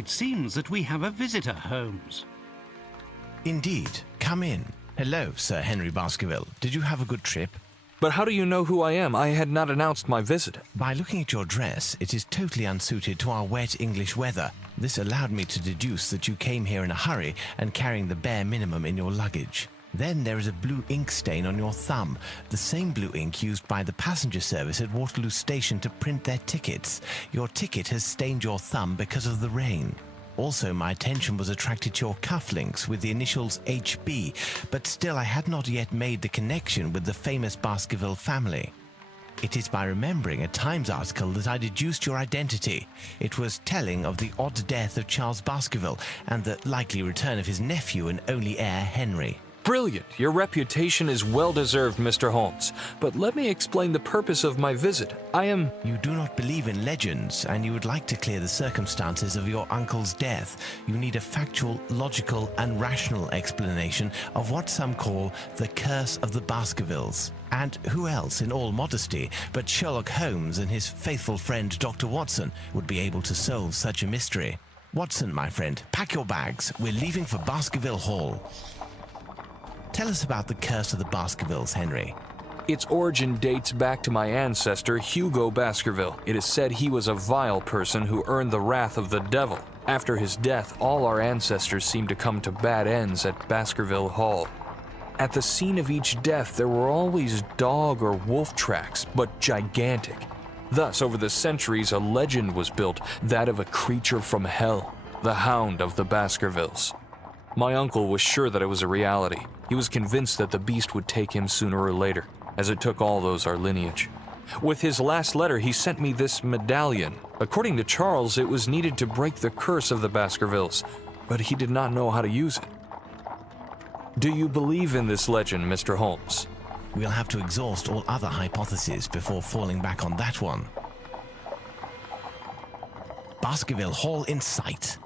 It seems that we have a visitor, Holmes. Indeed. Come in. Hello, Sir Henry Baskerville. Did you have a good trip? But how do you know who I am? I had not announced my visit. By looking at your dress, it is totally unsuited to our wet English weather. This allowed me to deduce that you came here in a hurry and carrying the bare minimum in your luggage. Then there is a blue ink stain on your thumb, the same blue ink used by the passenger service at Waterloo Station to print their tickets. Your ticket has stained your thumb because of the rain. Also, my attention was attracted to your cufflinks with the initials HB, but still I had not yet made the connection with the famous Baskerville family. It is by remembering a Times article that I deduced your identity. It was telling of the odd death of Charles Baskerville and the likely return of his nephew and only heir, Henry. Brilliant! Your reputation is well-deserved, Mr. Holmes. But let me explain the purpose of my visit. You do not believe in legends, and you would like to clear the circumstances of your uncle's death. You need a factual, logical, and rational explanation of what some call the curse of the Baskervilles. And who else, in all modesty, but Sherlock Holmes and his faithful friend Dr. Watson would be able to solve such a mystery? Watson, my friend, pack your bags. We're leaving for Baskerville Hall. Tell us about the curse of the Baskervilles, Henry. Its origin dates back to my ancestor, Hugo Baskerville. It is said he was a vile person who earned the wrath of the devil. After his death, all our ancestors seemed to come to bad ends at Baskerville Hall. At the scene of each death, there were always dog or wolf tracks, but gigantic. Thus, over the centuries, a legend was built, that of a creature from hell, the Hound of the Baskervilles. My uncle was sure that it was a reality. He was convinced that the beast would take him sooner or later, as it took all those our lineage. With his last letter, he sent me this medallion. According to Charles, it was needed to break the curse of the Baskervilles, but he did not know how to use it. Do you believe in this legend, Mr. Holmes? We'll have to exhaust all other hypotheses before falling back on that one. Baskerville Hall in sight.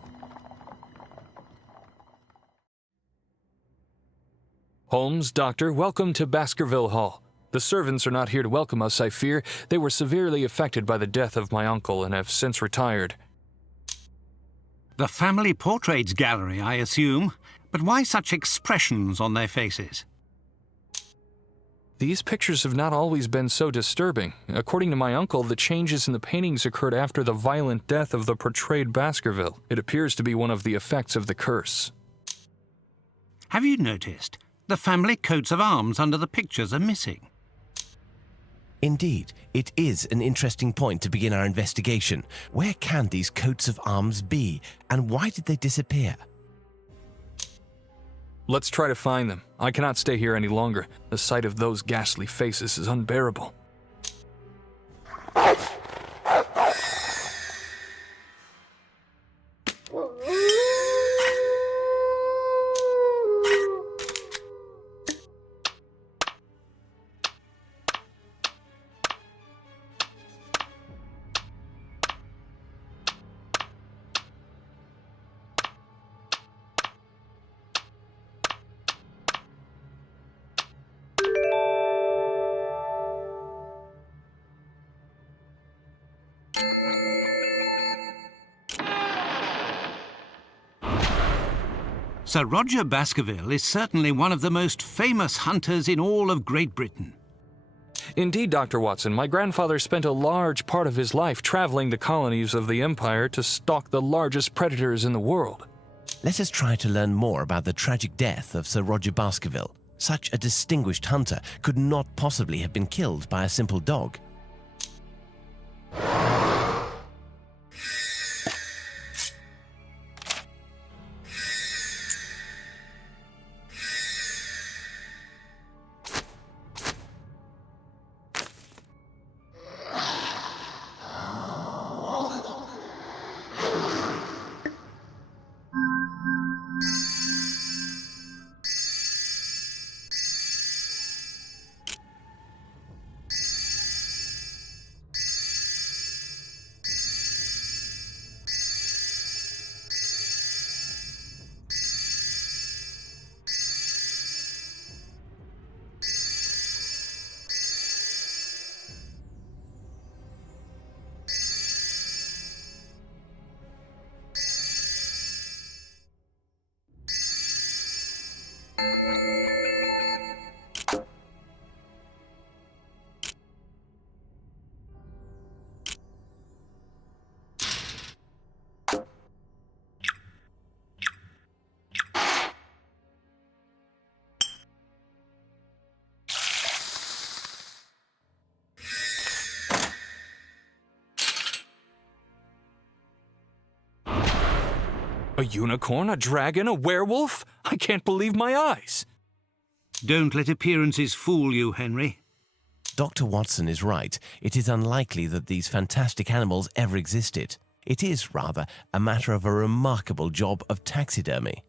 Holmes, Doctor, welcome to Baskerville Hall. The servants are not here to welcome us, I fear. They were severely affected by the death of my uncle and have since retired. The family portraits gallery, I assume. But why such expressions on their faces? These pictures have not always been so disturbing. According to my uncle, the changes in the paintings occurred after the violent death of the portrayed Baskerville. It appears to be one of the effects of the curse. Have you noticed? The family coats of arms under the pictures are missing. Indeed, it is an interesting point to begin our investigation. Where can these coats of arms be, and why did they disappear? Let's try to find them. I cannot stay here any longer. The sight of those ghastly faces is unbearable. Sir Roger Baskerville is certainly one of the most famous hunters in all of Great Britain. Indeed, Dr. Watson, my grandfather spent a large part of his life traveling the colonies of the Empire to stalk the largest predators in the world. Let us try to learn more about the tragic death of Sir Roger Baskerville. Such a distinguished hunter could not possibly have been killed by a simple dog. A unicorn, a dragon, a werewolf? I can't believe my eyes. Don't let appearances fool you, Henry. Dr. Watson is right. It is unlikely that these fantastic animals ever existed. It is, rather, a matter of a remarkable job of taxidermy.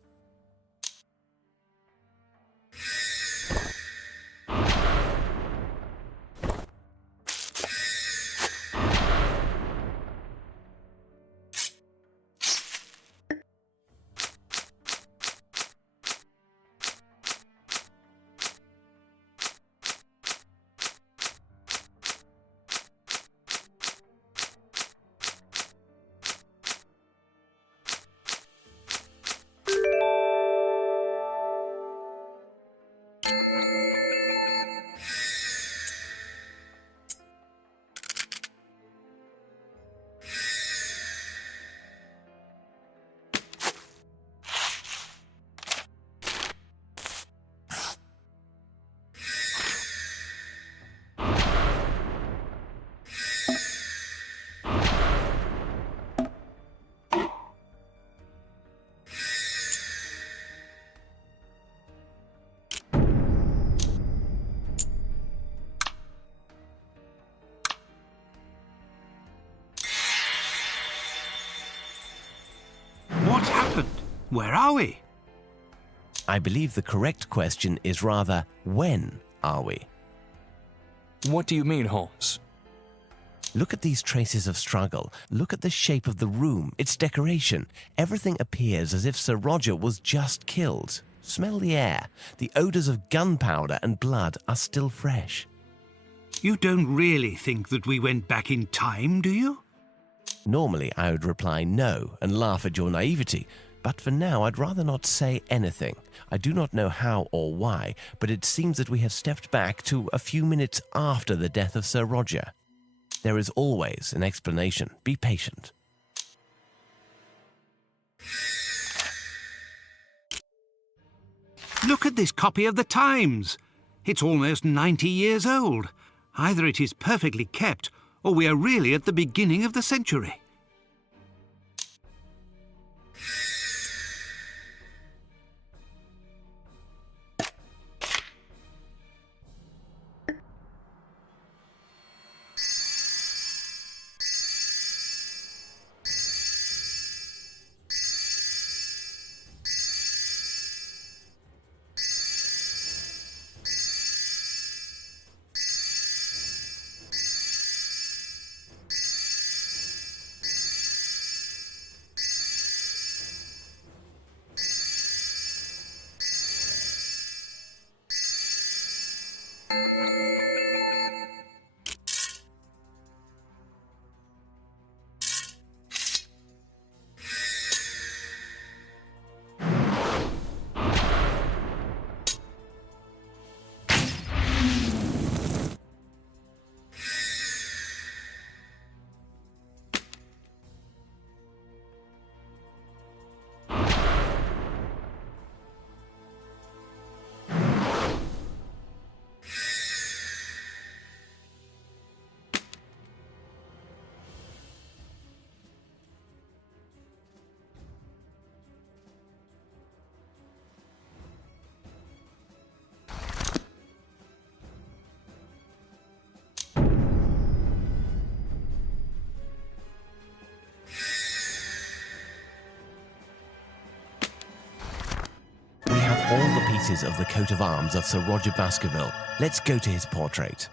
What happened? Where are we? I believe the correct question is rather, when are we? What do you mean, Holmes? Look at these traces of struggle. Look at the shape of the room, its decoration. Everything appears as if Sir Roger was just killed. Smell the air. The odours of gunpowder and blood are still fresh. You don't really think that we went back in time, do you? Normally, I would reply no and laugh at your naivety, but for now I'd rather not say anything. I do not know how or why, but it seems that we have stepped back to a few minutes after the death of Sir Roger. There is always an explanation. Be patient. Look at this copy of the Times. It's almost 90 years old. Either it is perfectly kept, or we are really at the beginning of the century. All the pieces of the coat of arms of Sir Roger Baskerville. Let's go to his portrait.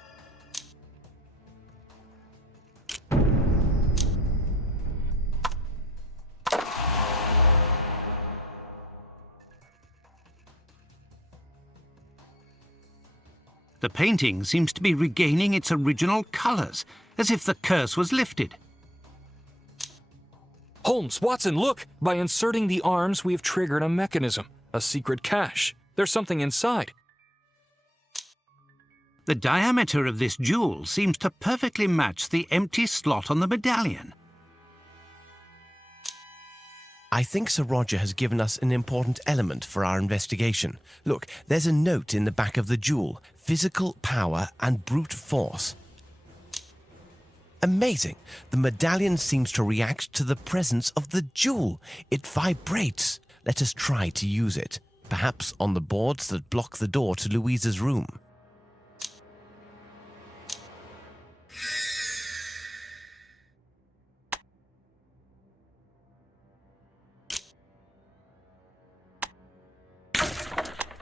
The painting seems to be regaining its original colours, as if the curse was lifted. Holmes, Watson, look! By inserting the arms, we have triggered a mechanism. A secret cache. There's something inside. The diameter of this jewel seems to perfectly match the empty slot on the medallion. I think Sir Roger has given us an important element for our investigation. Look, there's a note in the back of the jewel. Physical power and brute force. Amazing! The medallion seems to react to the presence of the jewel. It vibrates. Let us try to use it, perhaps on the boards that block the door to Louisa's room.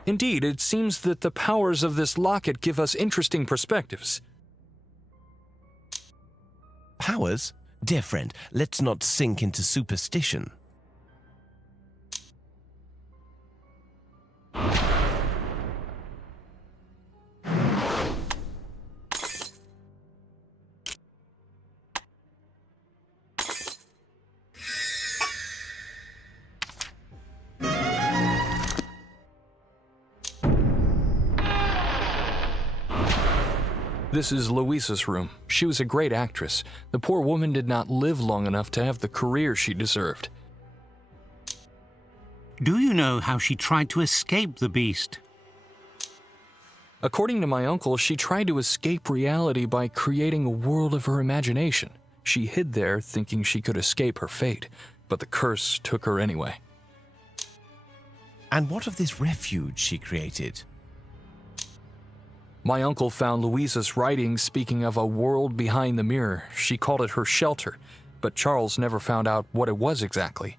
Indeed, it seems that the powers of this locket give us interesting perspectives. Powers? Dear friend, let's not sink into superstition. This is Louisa's room. She was a great actress. The poor woman did not live long enough to have the career she deserved. Do you know how she tried to escape the beast? According to my uncle, she tried to escape reality by creating a world of her imagination. She hid there thinking she could escape her fate, but the curse took her anyway. And what of this refuge she created? My uncle found Louisa's writings speaking of a world behind the mirror. She called it her shelter, but Charles never found out what it was exactly.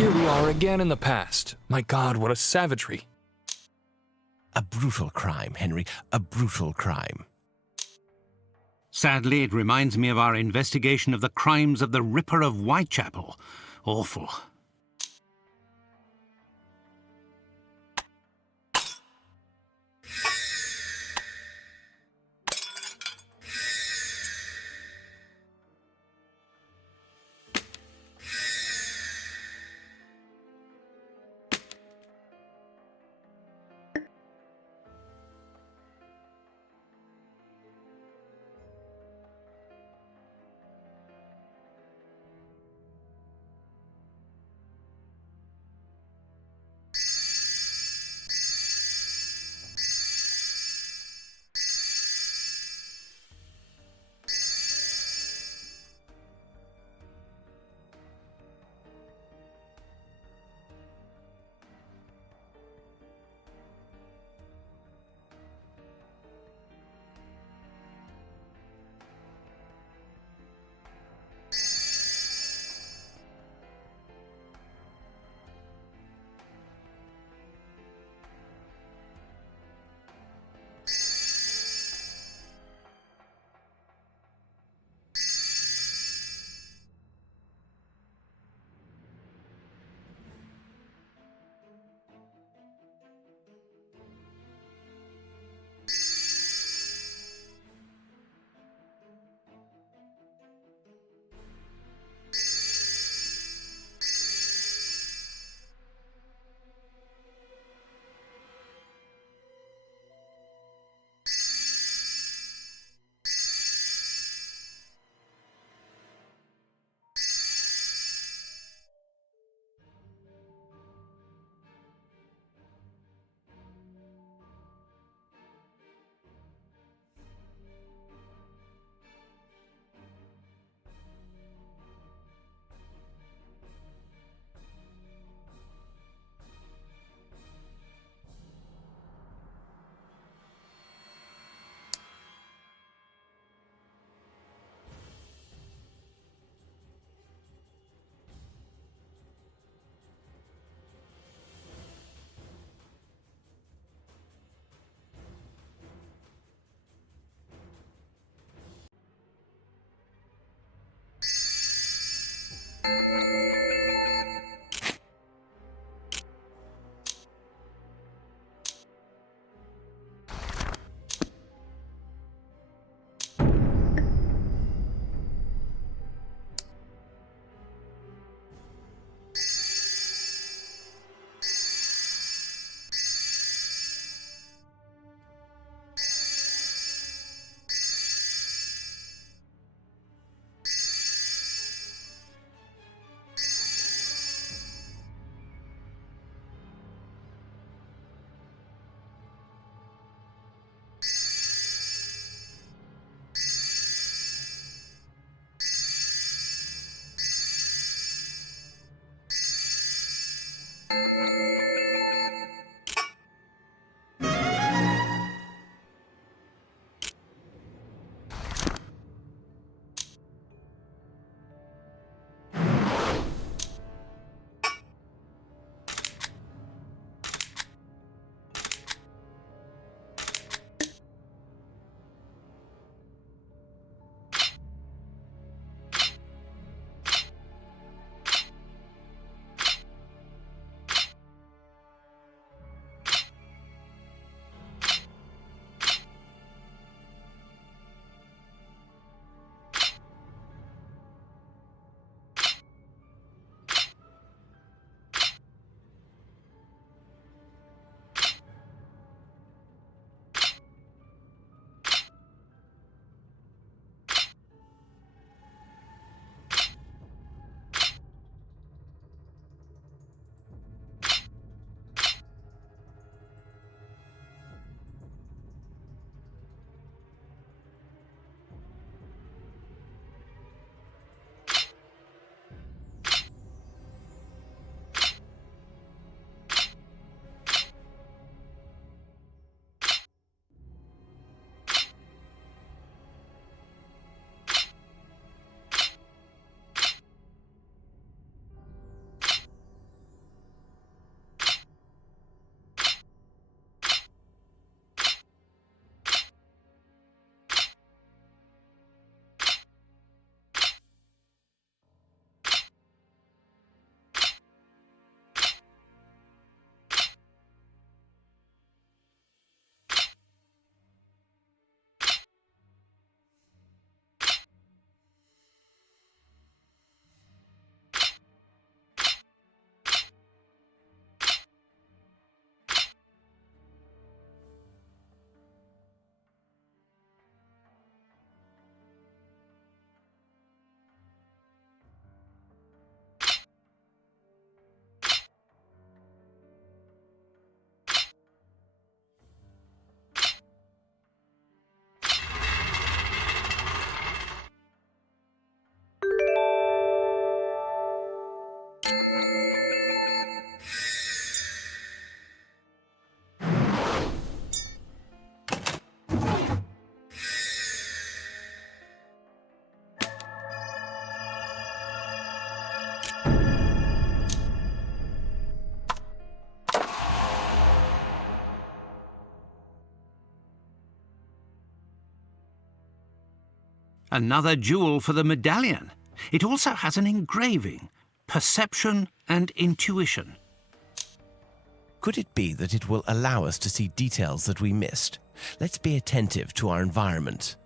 Here we are again in the past. My God, what a savagery. A brutal crime, Henry, a brutal crime. Sadly, it reminds me of our investigation of the crimes of the Ripper of Whitechapel. Awful. Another jewel for the medallion. It also has an engraving. Perception and intuition. Could it be that it will allow us to see details that we missed? Let's be attentive to our environment.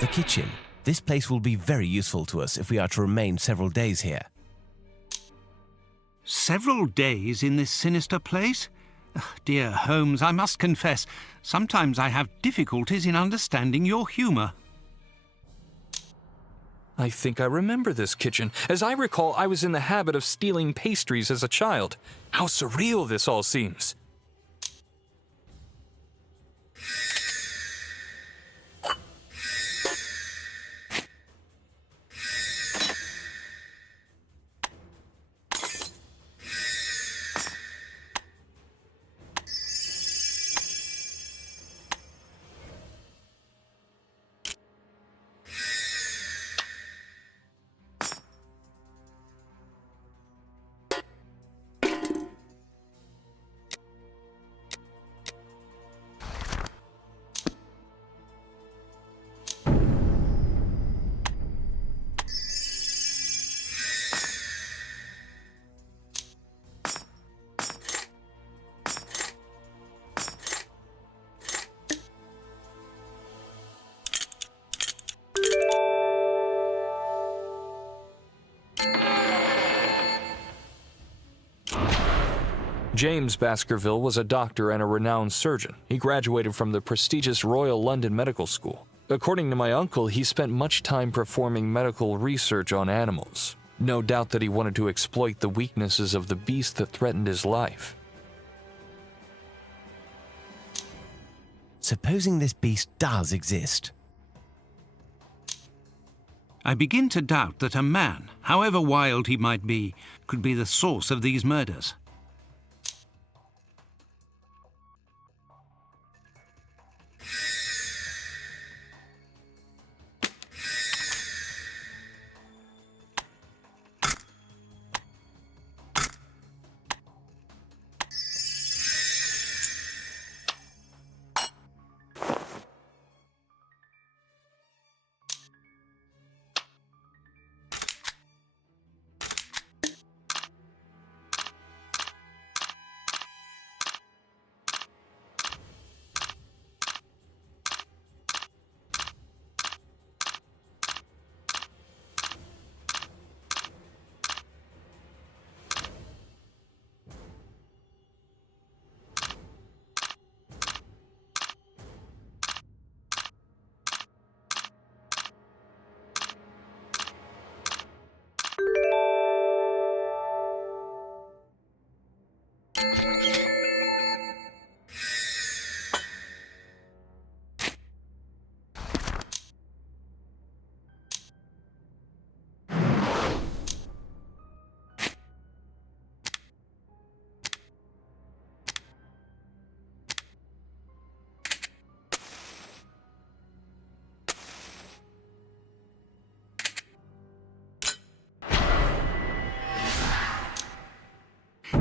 The kitchen. This place will be very useful to us if we are to remain several days here. Several days in this sinister place? Dear Holmes, I must confess, sometimes I have difficulties in understanding your humour. I think I remember this kitchen. As I recall, I was in the habit of stealing pastries as a child. How surreal this all seems. James Baskerville was a doctor and a renowned surgeon. He graduated from the prestigious Royal London Medical School. According to my uncle, he spent much time performing medical research on animals. No doubt that he wanted to exploit the weaknesses of the beast that threatened his life. Supposing this beast does exist. I begin to doubt that a man, however wild he might be, could be the source of these murders.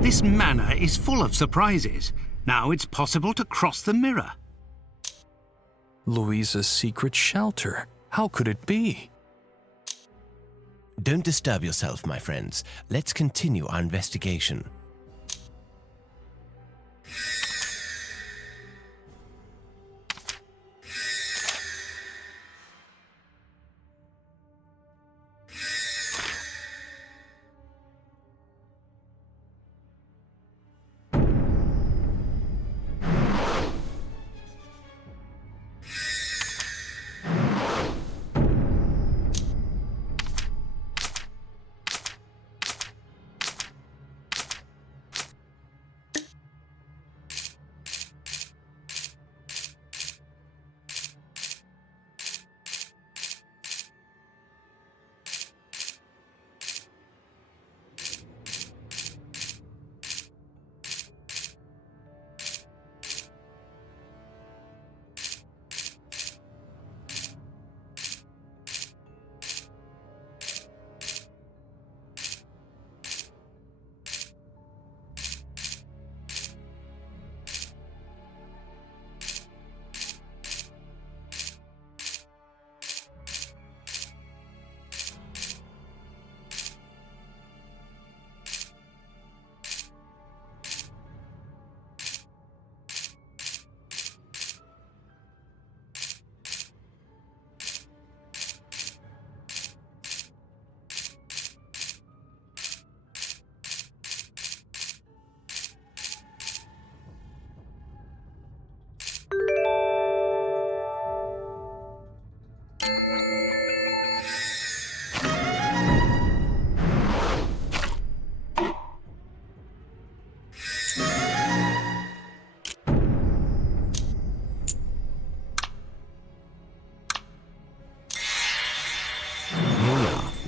This manor is full of surprises. Now it's possible to cross the mirror. Louisa's secret shelter. How could it be? Don't disturb yourself, my friends. Let's continue our investigation.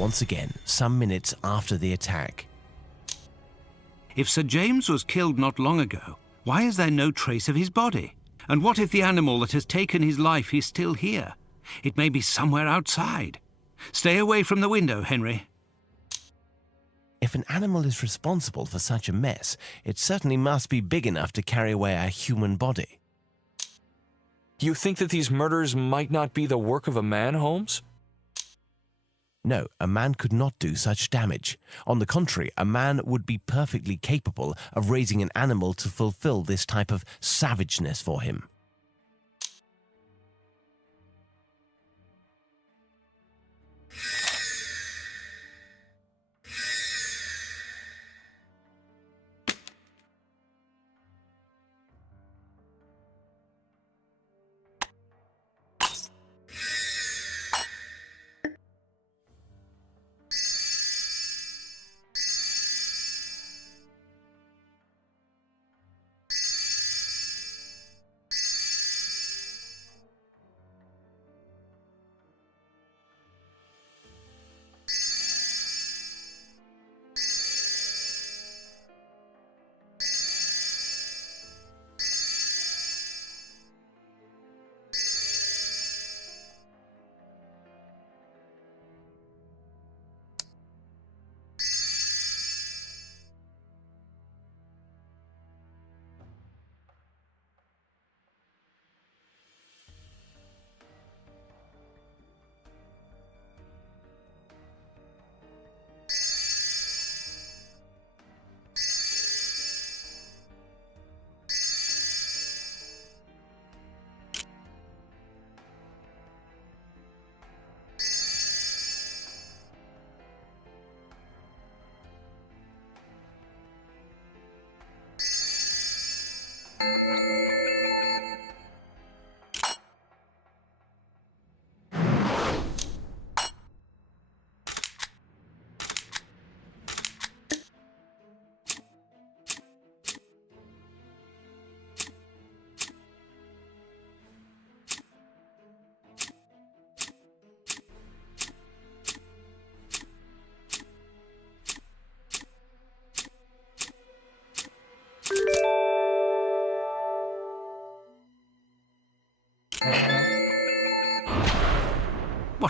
once again, some minutes after the attack. If Sir James was killed not long ago, why is there no trace of his body? And what if the animal that has taken his life is still here? It may be somewhere outside. Stay away from the window, Henry. If an animal is responsible for such a mess, it certainly must be big enough to carry away a human body. You think that these murders might not be the work of a man, Holmes? No, a man could not do such damage. On the contrary, a man would be perfectly capable of raising an animal to fulfill this type of savageness for him.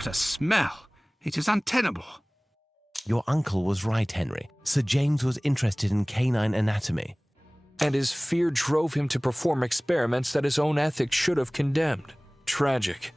What a smell! It is untenable. Your uncle was right, Henry. Sir James was interested in canine anatomy. And his fear drove him to perform experiments that his own ethics should have condemned. Tragic.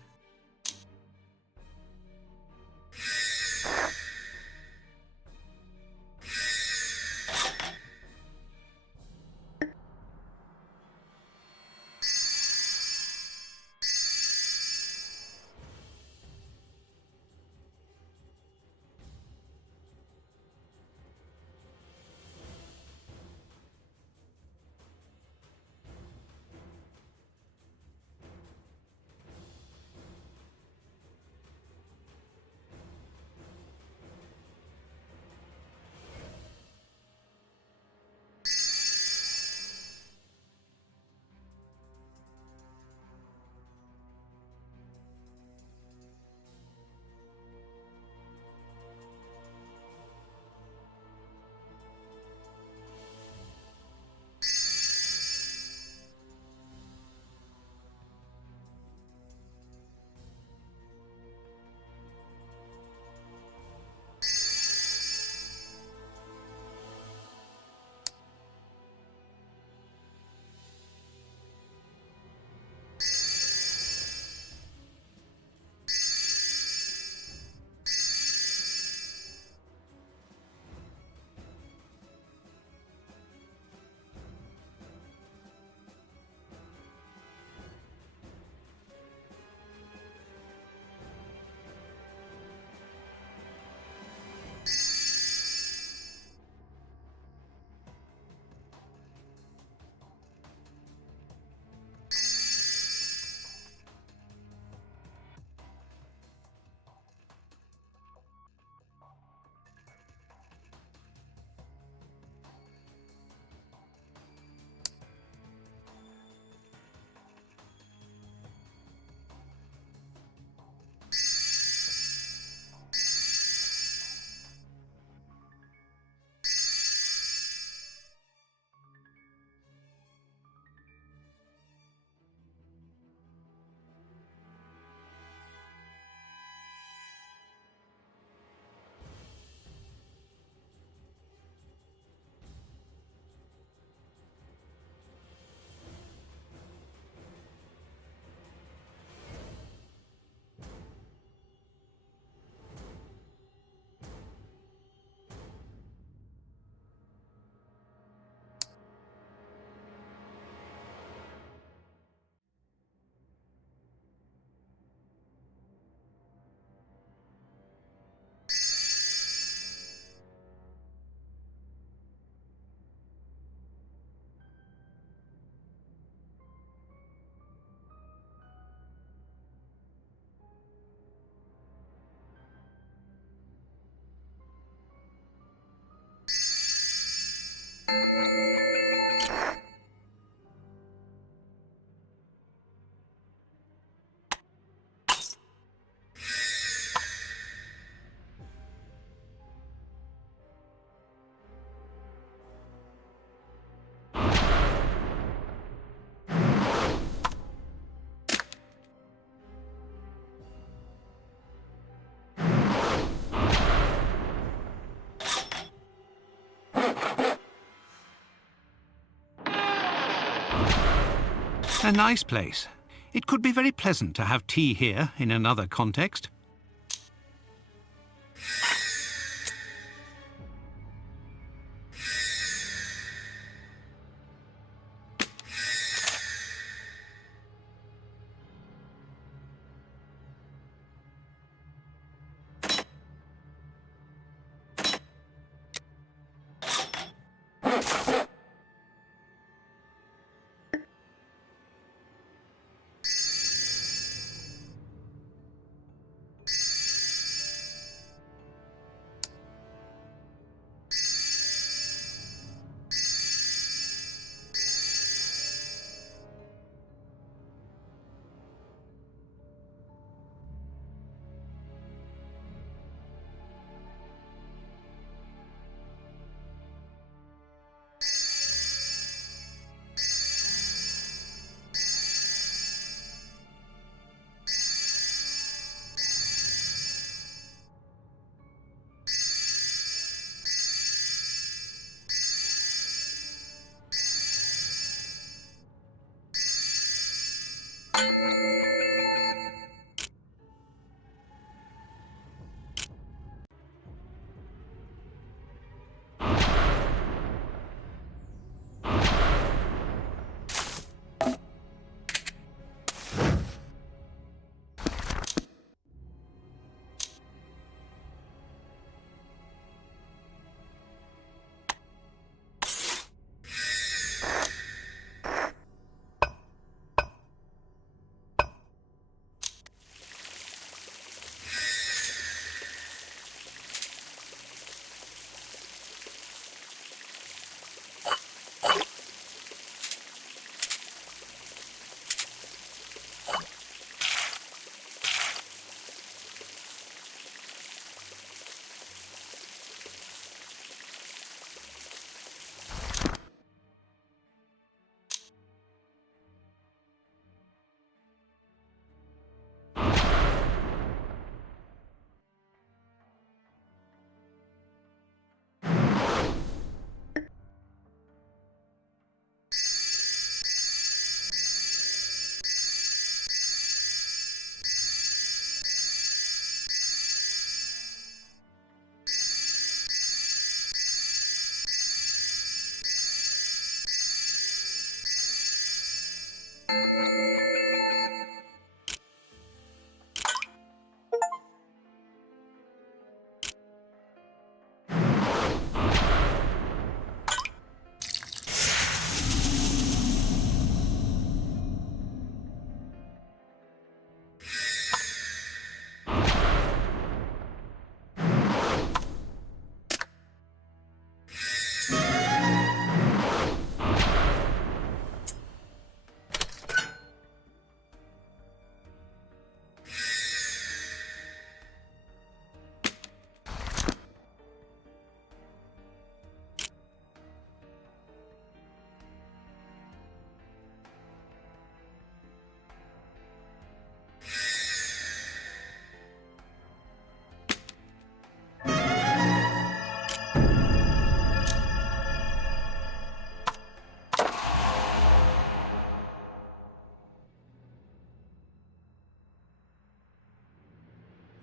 A nice place. It could be very pleasant to have tea here in another context.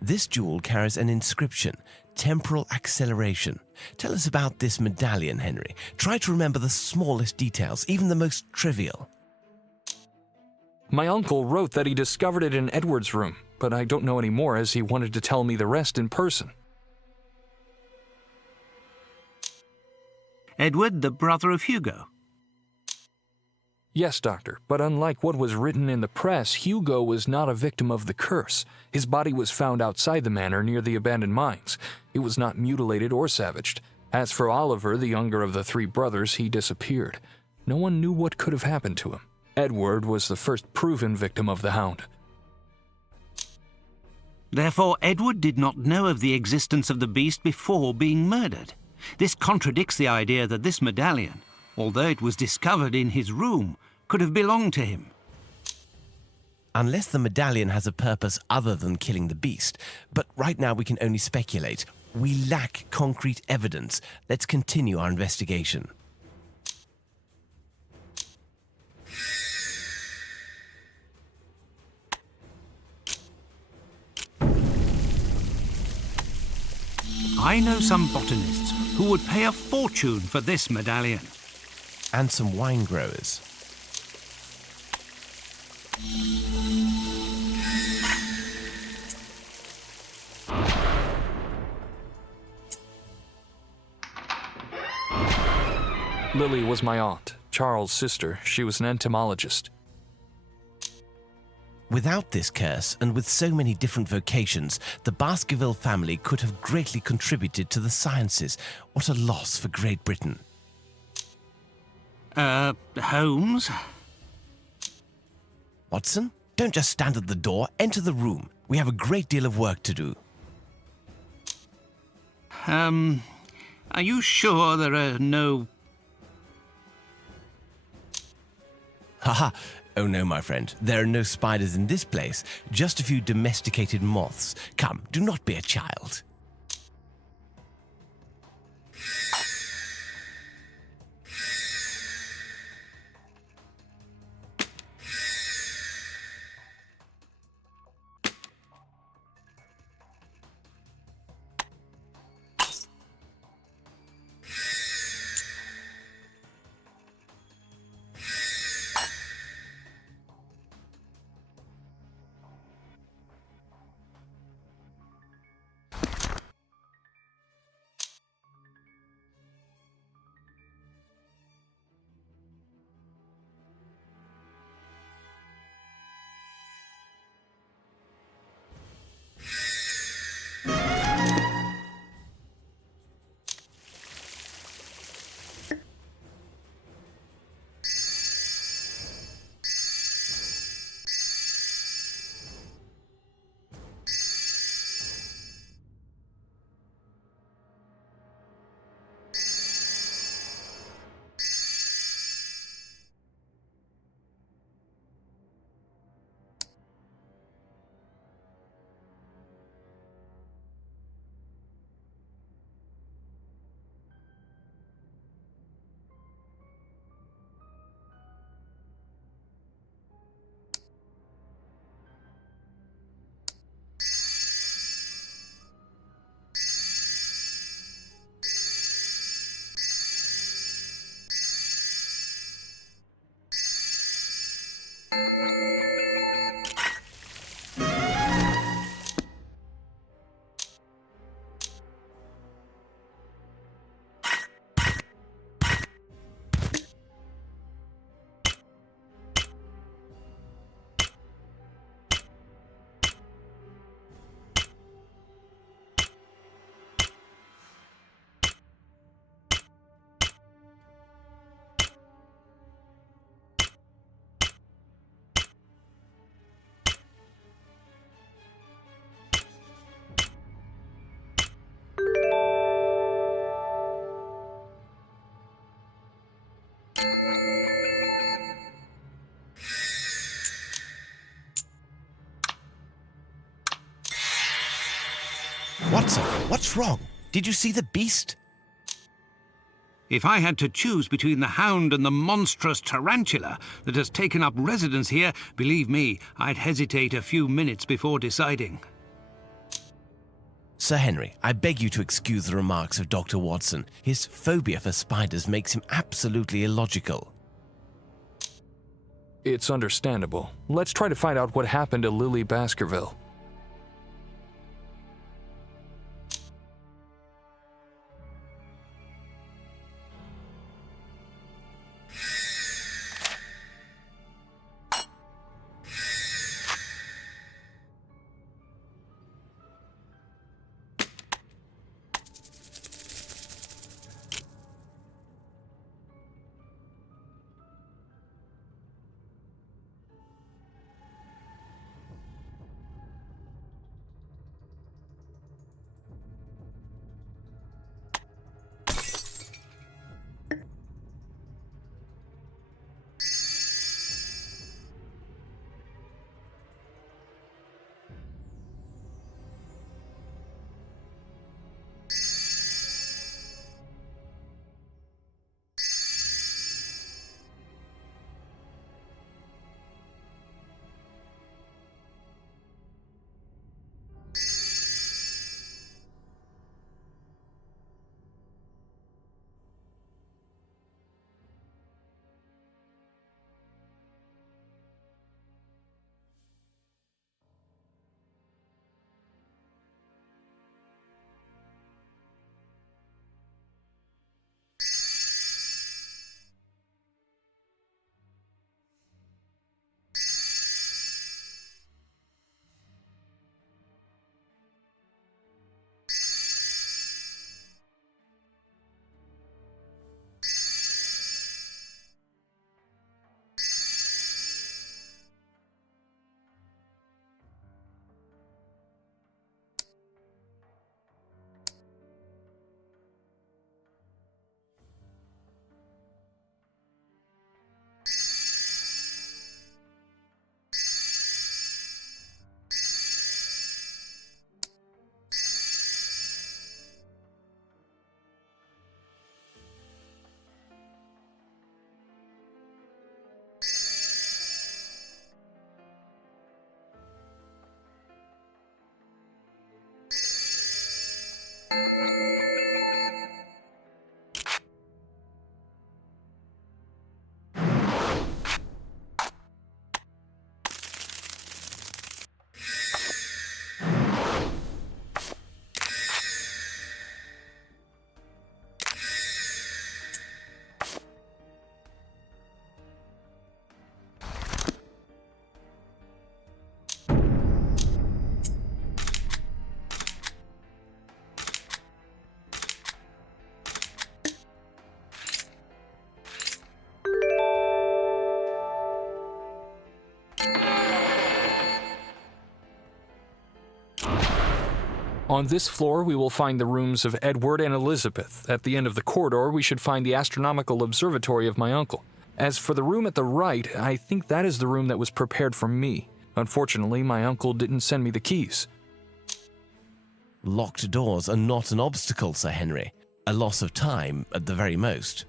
This jewel carries an inscription, temporal acceleration. Tell us about this medallion, Henry. Try to remember the smallest details, even the most trivial. My uncle wrote that he discovered it in Edward's room, but I don't know any more as he wanted to tell me the rest in person. Edward, the brother of Hugo? Yes, Doctor, but unlike what was written in the press, Hugo was not a victim of the curse. His body was found outside the manor near the abandoned mines. It was not mutilated or savaged. As for Oliver, the younger of the three brothers, he disappeared. No one knew what could have happened to him. Edward was the first proven victim of the Hound. Therefore, Edward did not know of the existence of the beast before being murdered. This contradicts the idea that this medallion, although it was discovered in his room, could have belonged to him. Unless the medallion has a purpose other than killing the beast. But right now we can only speculate. We lack concrete evidence. Let's continue our investigation. I know some botanists who would pay a fortune for this medallion. And some wine growers. Lily was my aunt, Charles' sister. She was an entomologist. Without this curse, and with so many different vocations, the Baskerville family could have greatly contributed to the sciences. What a loss for Great Britain. Holmes? Watson, don't just stand at the door. Enter the room. We have a great deal of work to do. Are you sure there are no... Haha. Oh no, my friend. There are no spiders in this place. Just a few domesticated moths. Come, do not be a child. Watson, what's wrong? Did you see the beast? If I had to choose between the Hound and the monstrous tarantula that has taken up residence here, believe me, I'd hesitate a few minutes before deciding. Sir Henry, I beg you to excuse the remarks of Dr. Watson. His phobia for spiders makes him absolutely illogical. It's understandable. Let's try to find out what happened to Lily Baskerville. On this floor, we will find the rooms of Edward and Elizabeth. At the end of the corridor, we should find the astronomical observatory of my uncle. As for the room at the right, I think that is the room that was prepared for me. Unfortunately, my uncle didn't send me the keys. Locked doors are not an obstacle, Sir Henry. A loss of time, at the very most.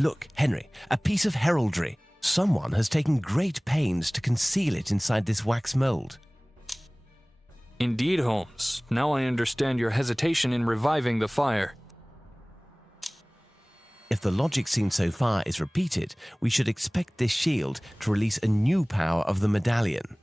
Look, Henry, a piece of heraldry. Someone has taken great pains to conceal it inside this wax mold. Indeed, Holmes. Now I understand your hesitation in reviving the fire. If the logic seen so far is repeated, we should expect this shield to release a new power of the medallion.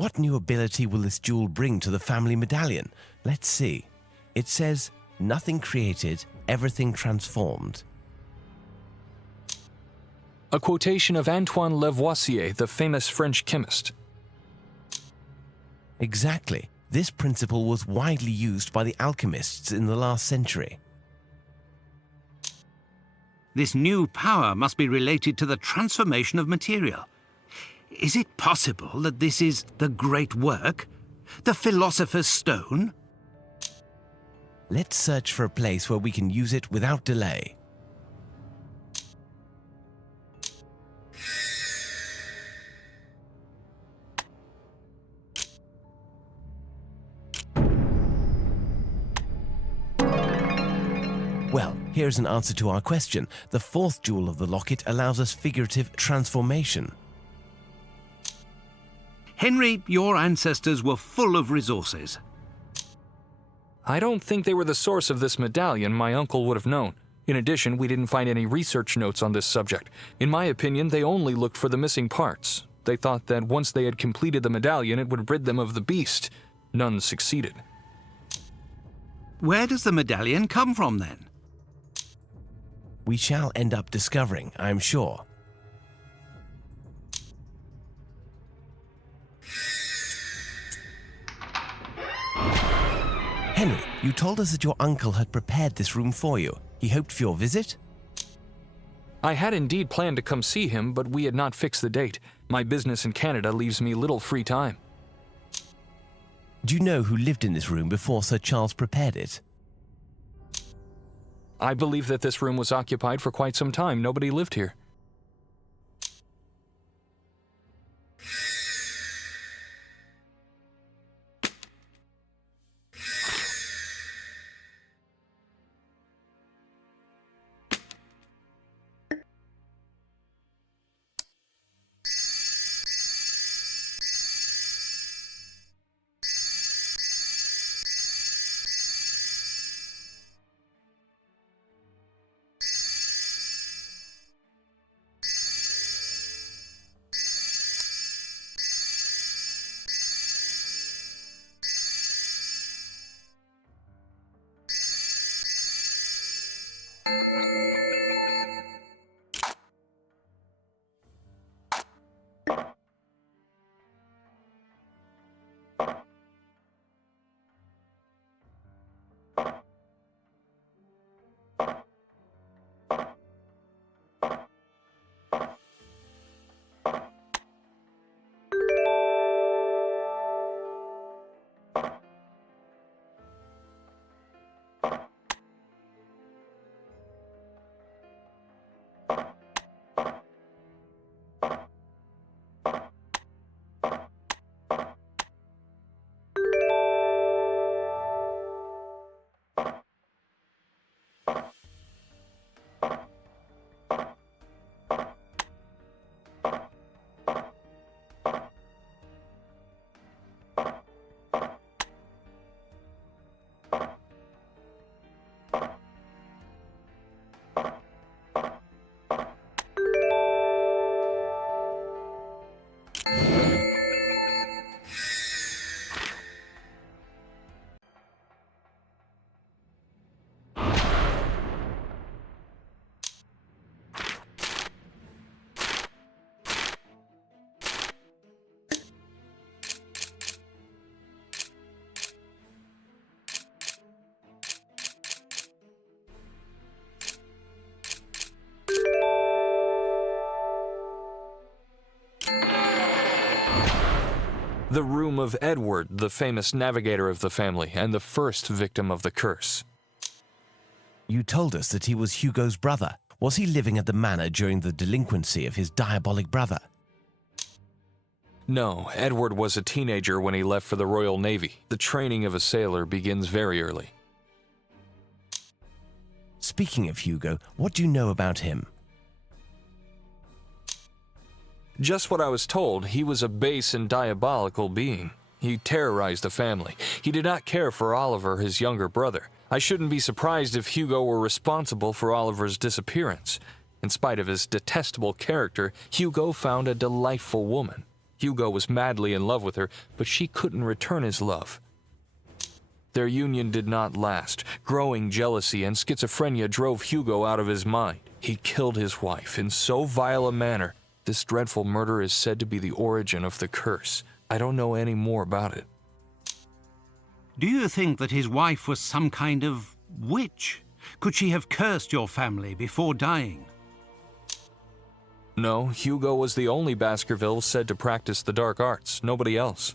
What new ability will this jewel bring to the family medallion? Let's see. It says, nothing created, everything transformed. A quotation of Antoine Lavoisier, the famous French chemist. Exactly. This principle was widely used by the alchemists in the last century. This new power must be related to the transformation of material. Is it possible that this is the great work? The Philosopher's Stone? Let's search for a place where we can use it without delay. Well, here's an answer to our question. The fourth jewel of the locket allows us figurative transformation. Henry, your ancestors were full of resources. I don't think they were the source of this medallion. My uncle would have known. In addition, we didn't find any research notes on this subject. In my opinion, they only looked for the missing parts. They thought that once they had completed the medallion, it would rid them of the beast. None succeeded. Where does the medallion come from, then? We shall end up discovering, I'm sure. Henry, you told us that your uncle had prepared this room for you. He hoped for your visit? I had indeed planned to come see him, but we had not fixed the date. My business in Canada leaves me little free time. Do you know who lived in this room before Sir Charles prepared it? I believe that this room was occupied for quite some time. Nobody lived here. The room of Edward, the famous navigator of the family and the first victim of the curse. You told us that he was Hugo's brother. Was he living at the manor during the delinquency of his diabolic brother? No, Edward was a teenager when he left for the Royal Navy. The training of a sailor begins very early. Speaking of Hugo, what do you know about him? Just what I was told. He was a base and diabolical being. He terrorized the family. He did not care for Oliver, his younger brother. I shouldn't be surprised if Hugo were responsible for Oliver's disappearance. In spite of his detestable character, Hugo found a delightful woman. Hugo was madly in love with her, but she couldn't return his love. Their union did not last. Growing jealousy and schizophrenia drove Hugo out of his mind. He killed his wife in so vile a manner. This dreadful murder is said to be the origin of the curse. I don't know any more about it. Do you think that his wife was some kind of witch? Could she have cursed your family before dying? No, Hugo was the only Baskerville said to practice the dark arts, nobody else.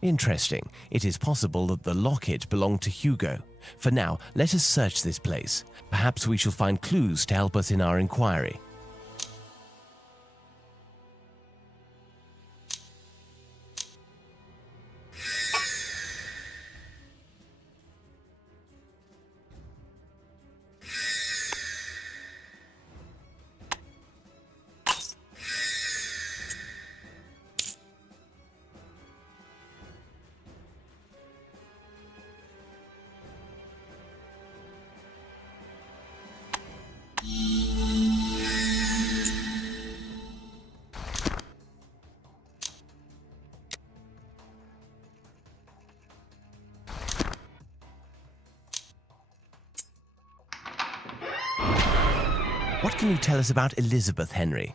Interesting. It is possible that the locket belonged to Hugo. For now, let us search this place. Perhaps we shall find clues to help us in our inquiry. What can you tell us about Elizabeth, Henry?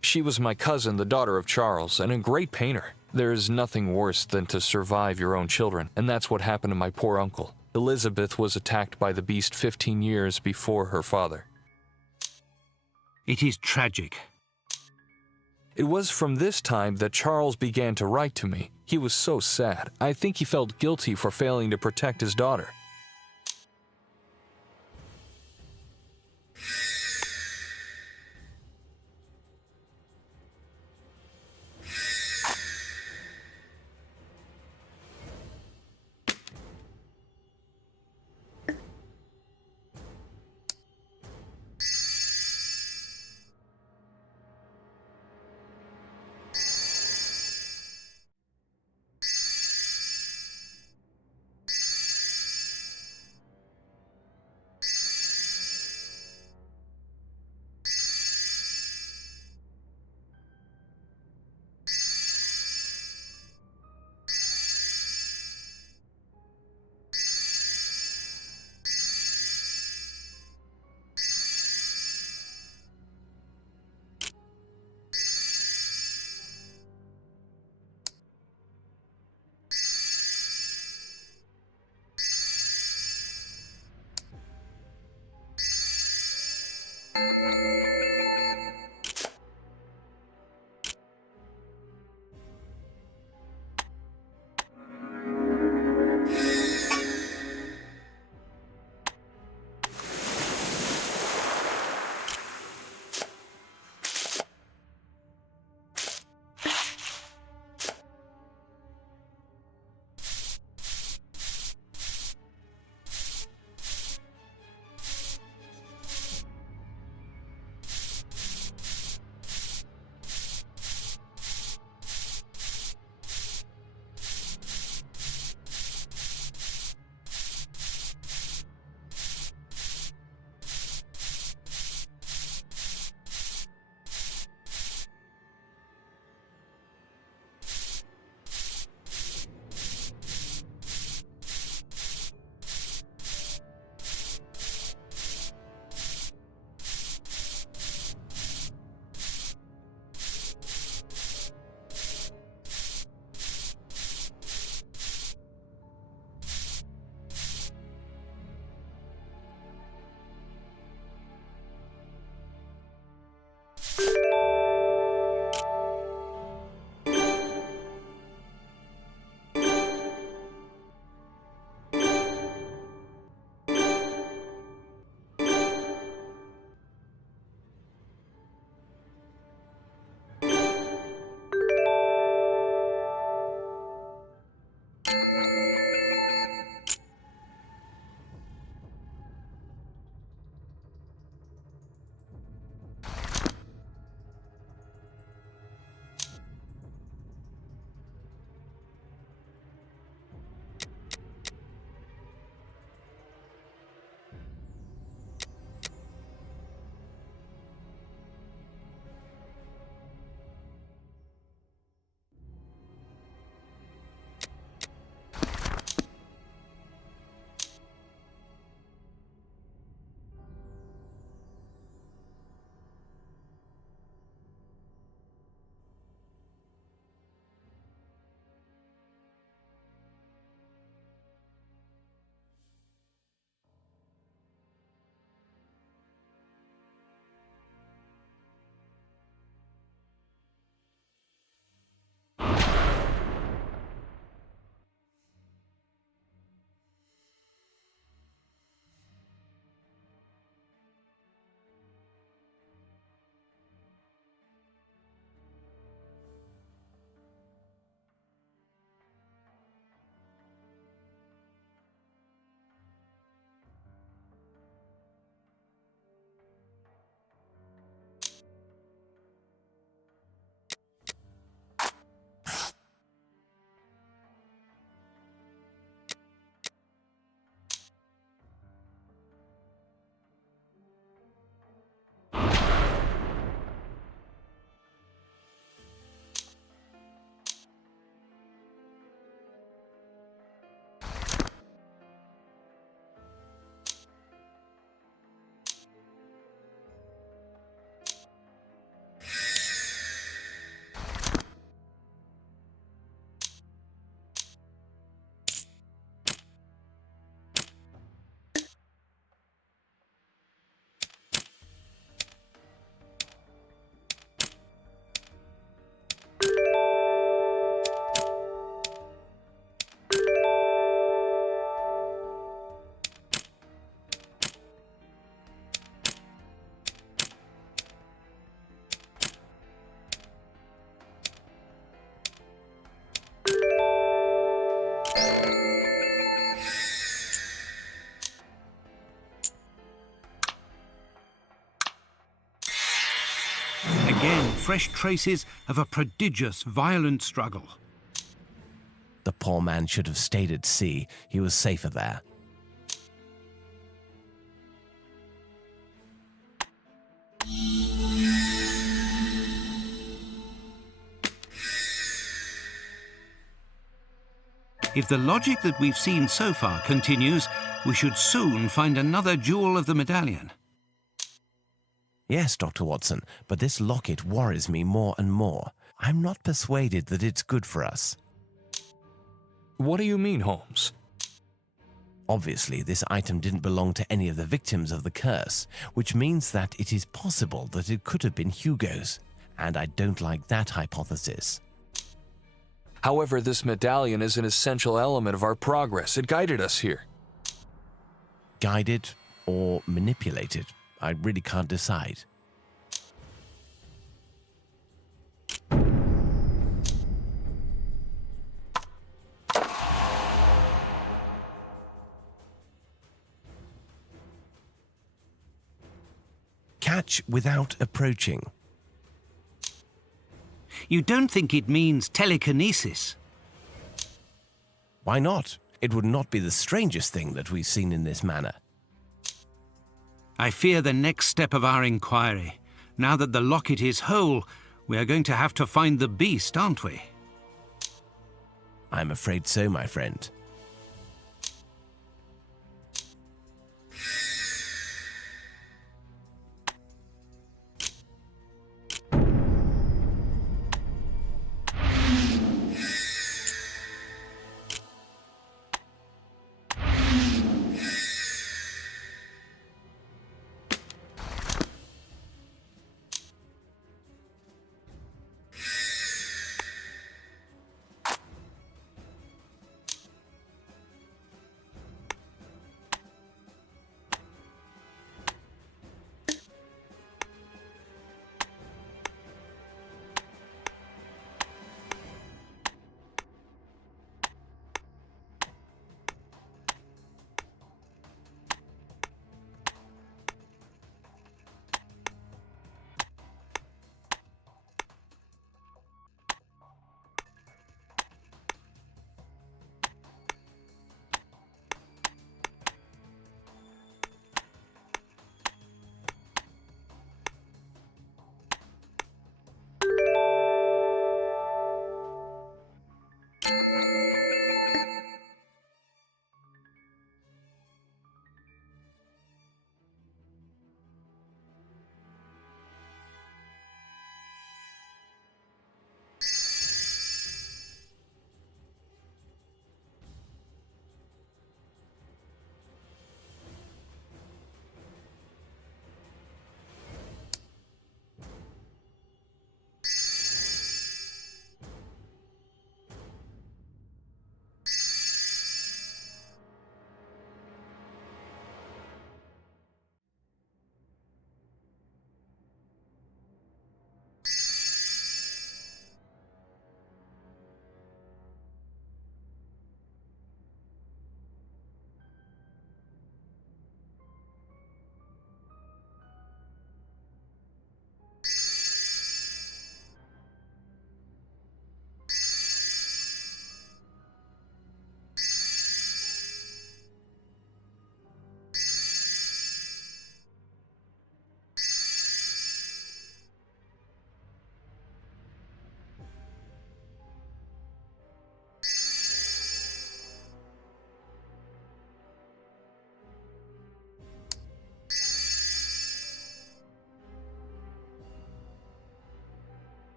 She was my cousin, the daughter of Charles, and a great painter. There is nothing worse than to survive your own children, and that's what happened to my poor uncle. Elizabeth was attacked by the beast 15 years before her father. It is tragic. It was from this time that Charles began to write to me. He was so sad. I think he felt guilty for failing to protect his daughter. fresh traces of a prodigious, violent struggle. The poor man should have stayed at sea. He was safer there. If the logic that we've seen so far continues, we should soon find another jewel of the medallion. Yes, Dr. Watson, but this locket worries me more and more. I'm not persuaded that it's good for us. What do you mean, Holmes? Obviously, this item didn't belong to any of the victims of the curse, which means that it is possible that it could have been Hugo's, and I don't like that hypothesis. However, this medallion is an essential element of our progress. It guided us here. Guided or manipulated? I really can't decide. Catch without approaching. You don't think it means telekinesis? Why not? It would not be the strangest thing that we've seen in this manner. I fear the next step of our inquiry. Now that the locket is whole, we are going to have to find the beast, aren't we? I'm afraid so, my friend.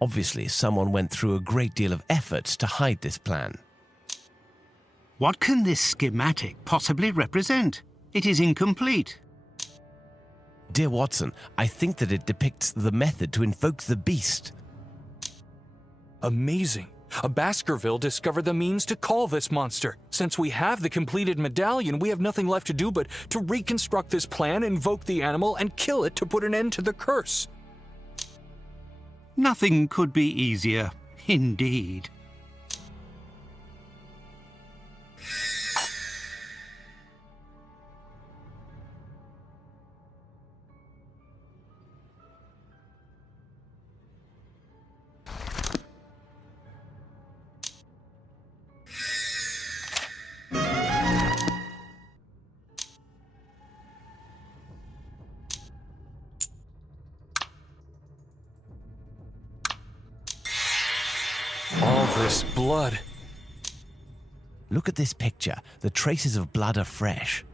Obviously, someone went through a great deal of effort to hide this plan. What can this schematic possibly represent? It is incomplete. Dear Watson, I think that it depicts the method to invoke the beast. Amazing. A Baskerville discovered the means to call this monster. Since we have the completed medallion, we have nothing left to do but to reconstruct this plan, invoke the animal, and kill it to put an end to the curse. Nothing could be easier, indeed. All this blood. Look at this picture. The traces of blood are fresh.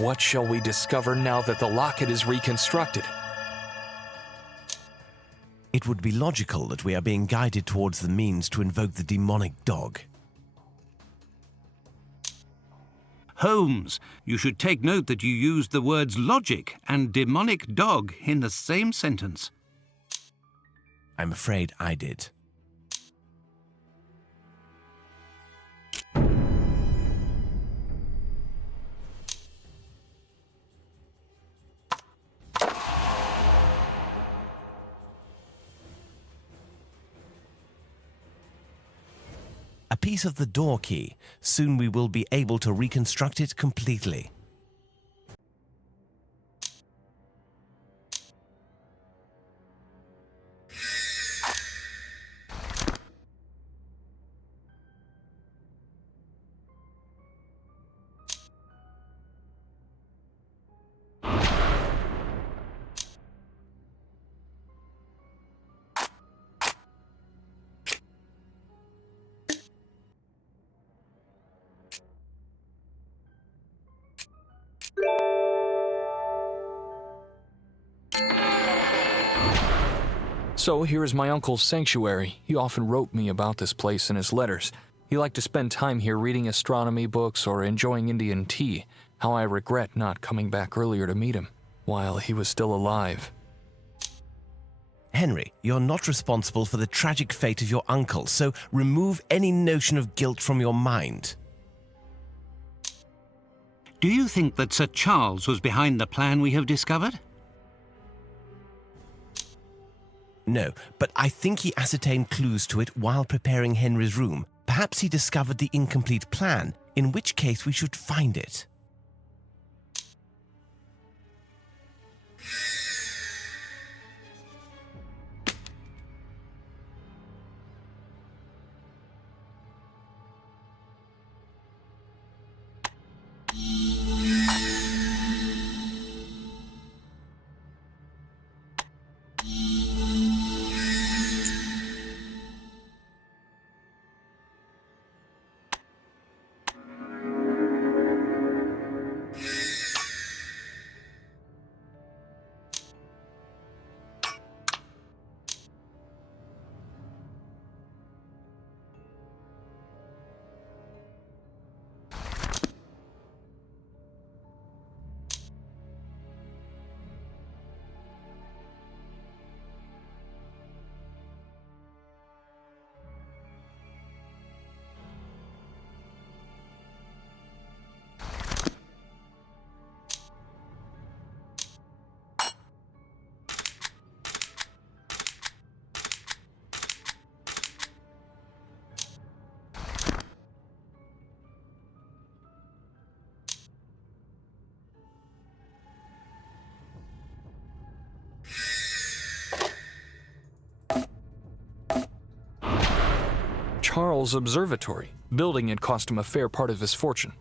What shall we discover now that the locket is reconstructed? It would be logical that we are being guided towards the means to invoke the demonic dog. Holmes, you should take note that you used the words logic and demonic dog in the same sentence. I'm afraid I did. A piece of the door key. Soon we will be able to reconstruct it completely. So here is my uncle's sanctuary. He often wrote me about this place in his letters. He liked to spend time here reading astronomy books or enjoying Indian tea. How I regret not coming back earlier to meet him, while he was still alive. Henry, you're not responsible for the tragic fate of your uncle, so remove any notion of guilt from your mind. Do you think that Sir Charles was behind the plan we have discovered? No, but I think he ascertained clues to it while preparing Henry's room. Perhaps he discovered the incomplete plan, in which case we should find it. Charles Observatory. Building it cost him a fair part of his fortune.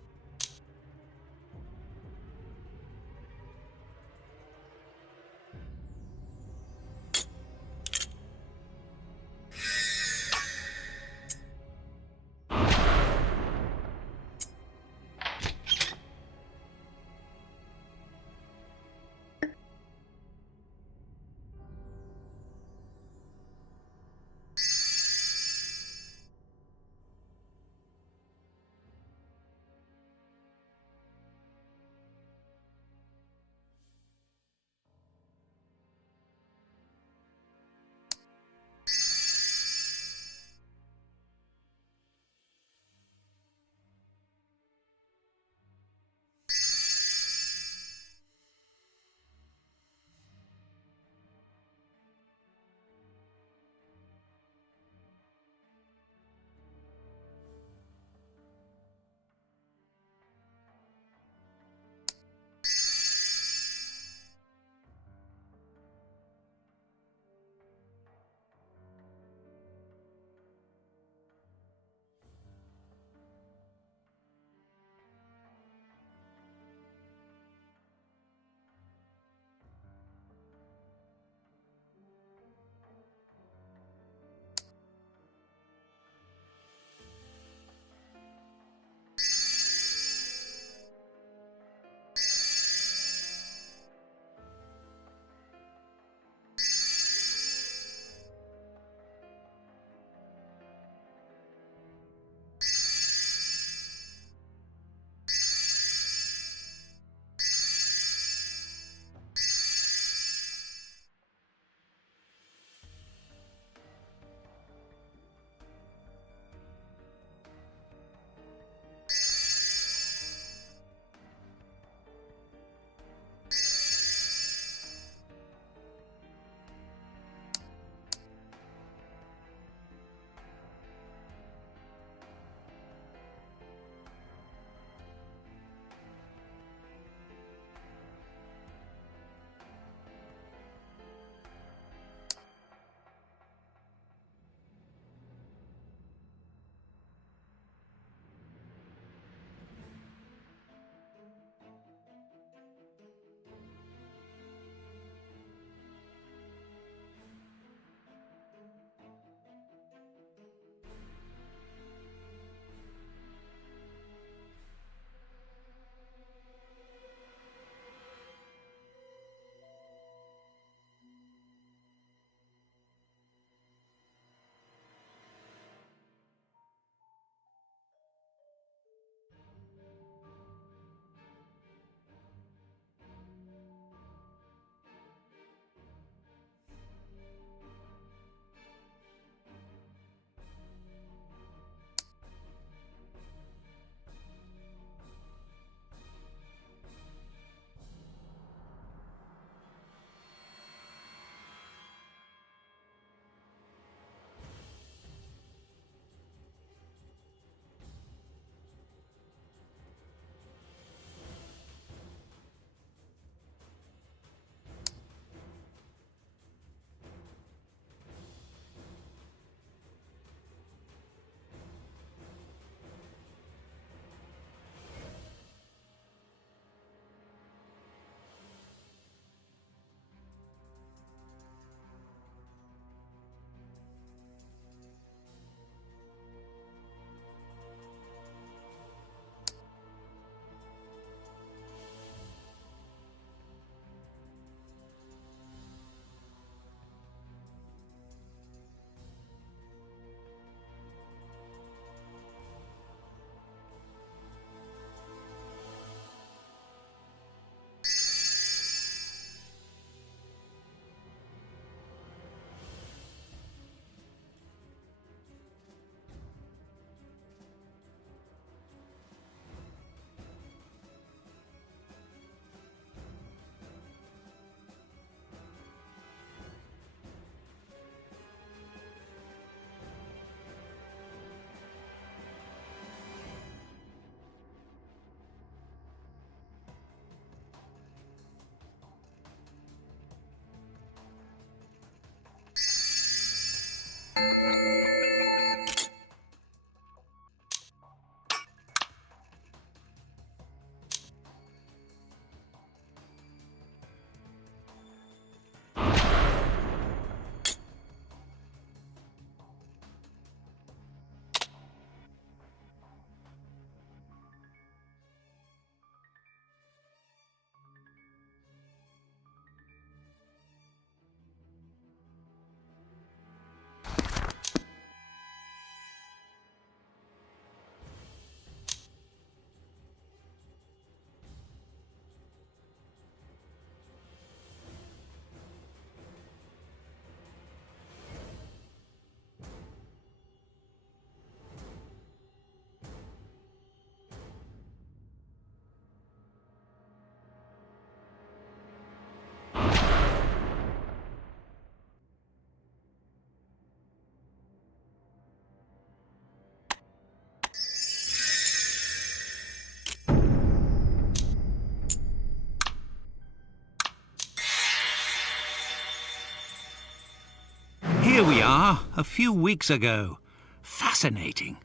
we are, a few weeks ago. Fascinating.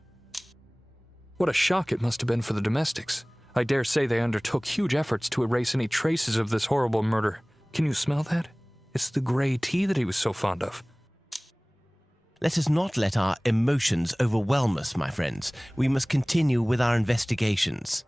What a shock it must have been for the domestics. I dare say they undertook huge efforts to erase any traces of this horrible murder. Can you smell that? It's the grey tea that he was so fond of. Let us not let our emotions overwhelm us, my friends. We must continue with our investigations.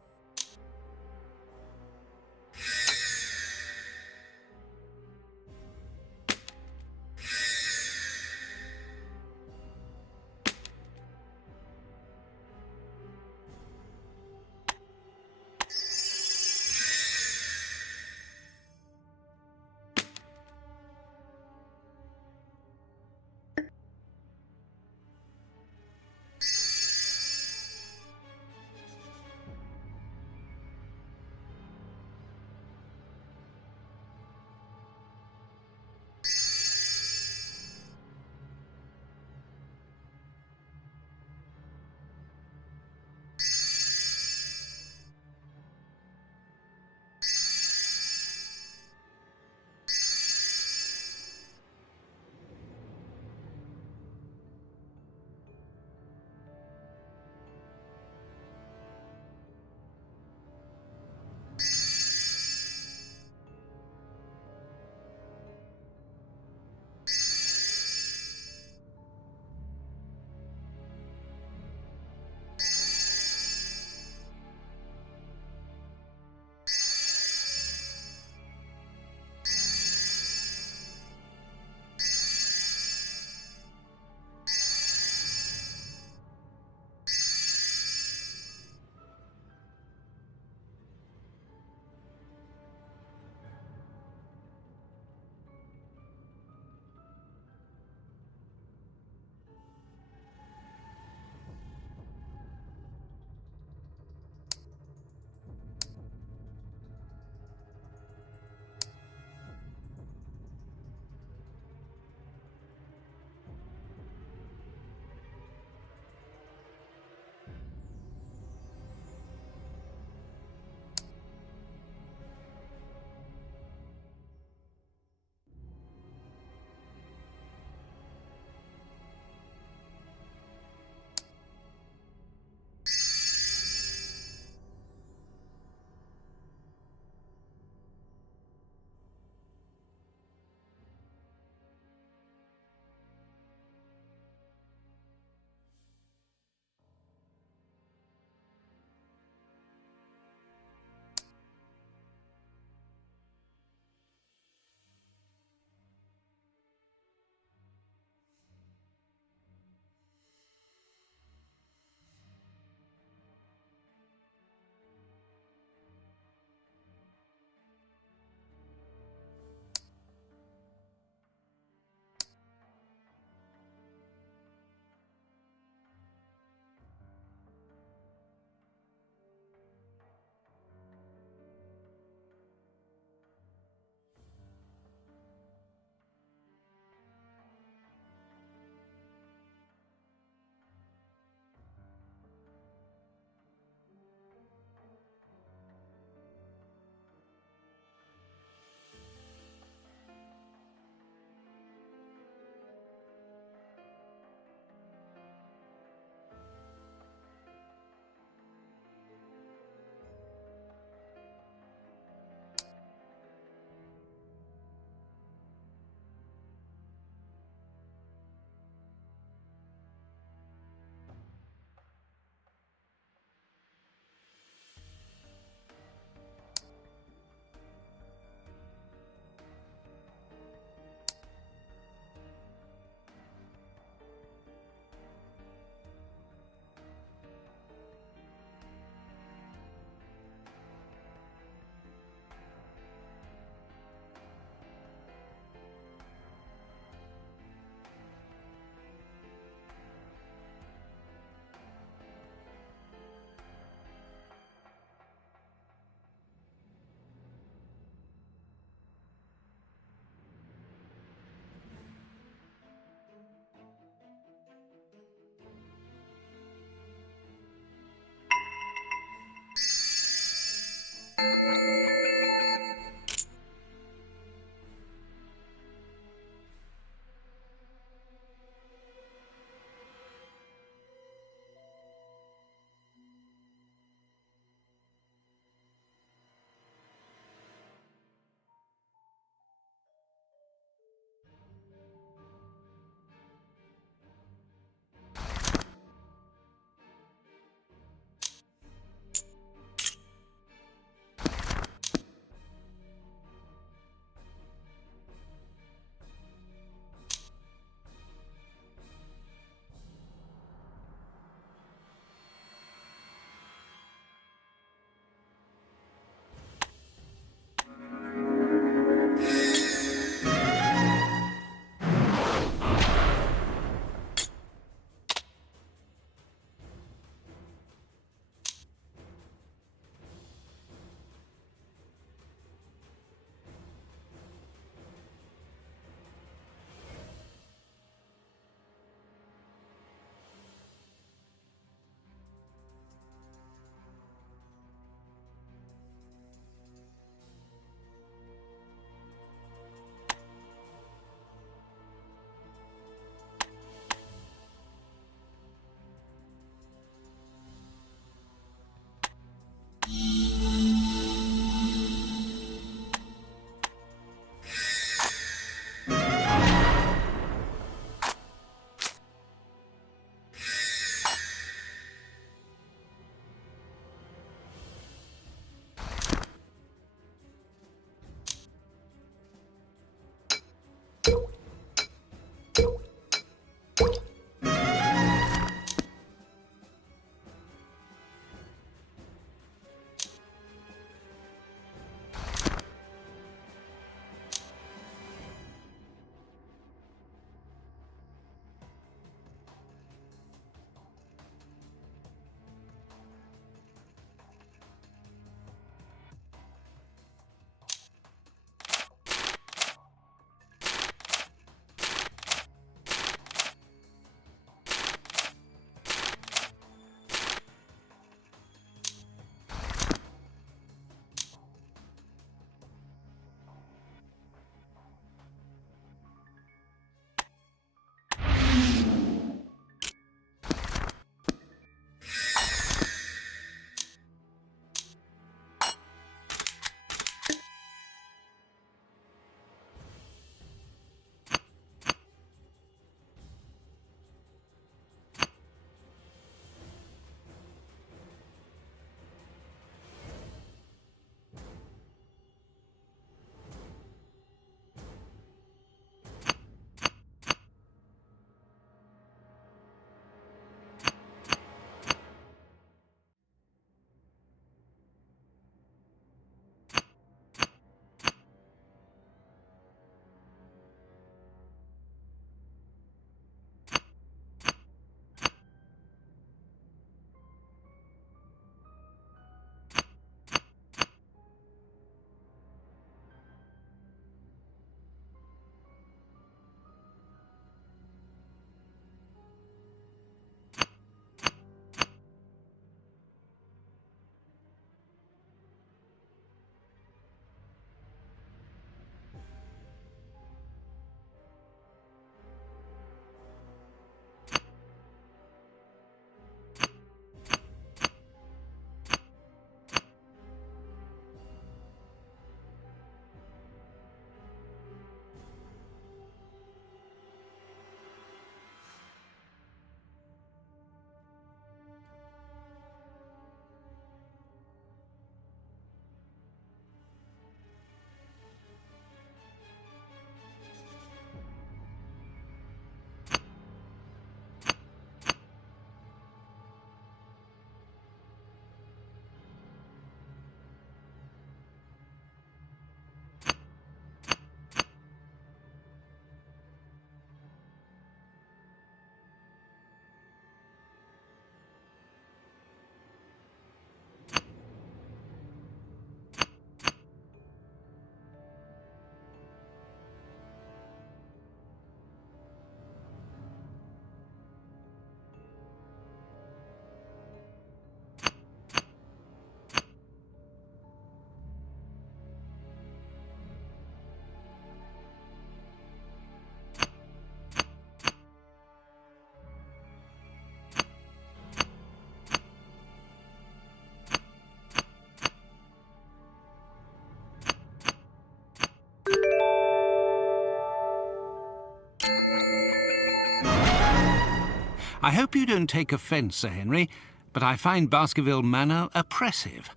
I hope you don't take offence, Sir Henry, but I find Baskerville Manor oppressive.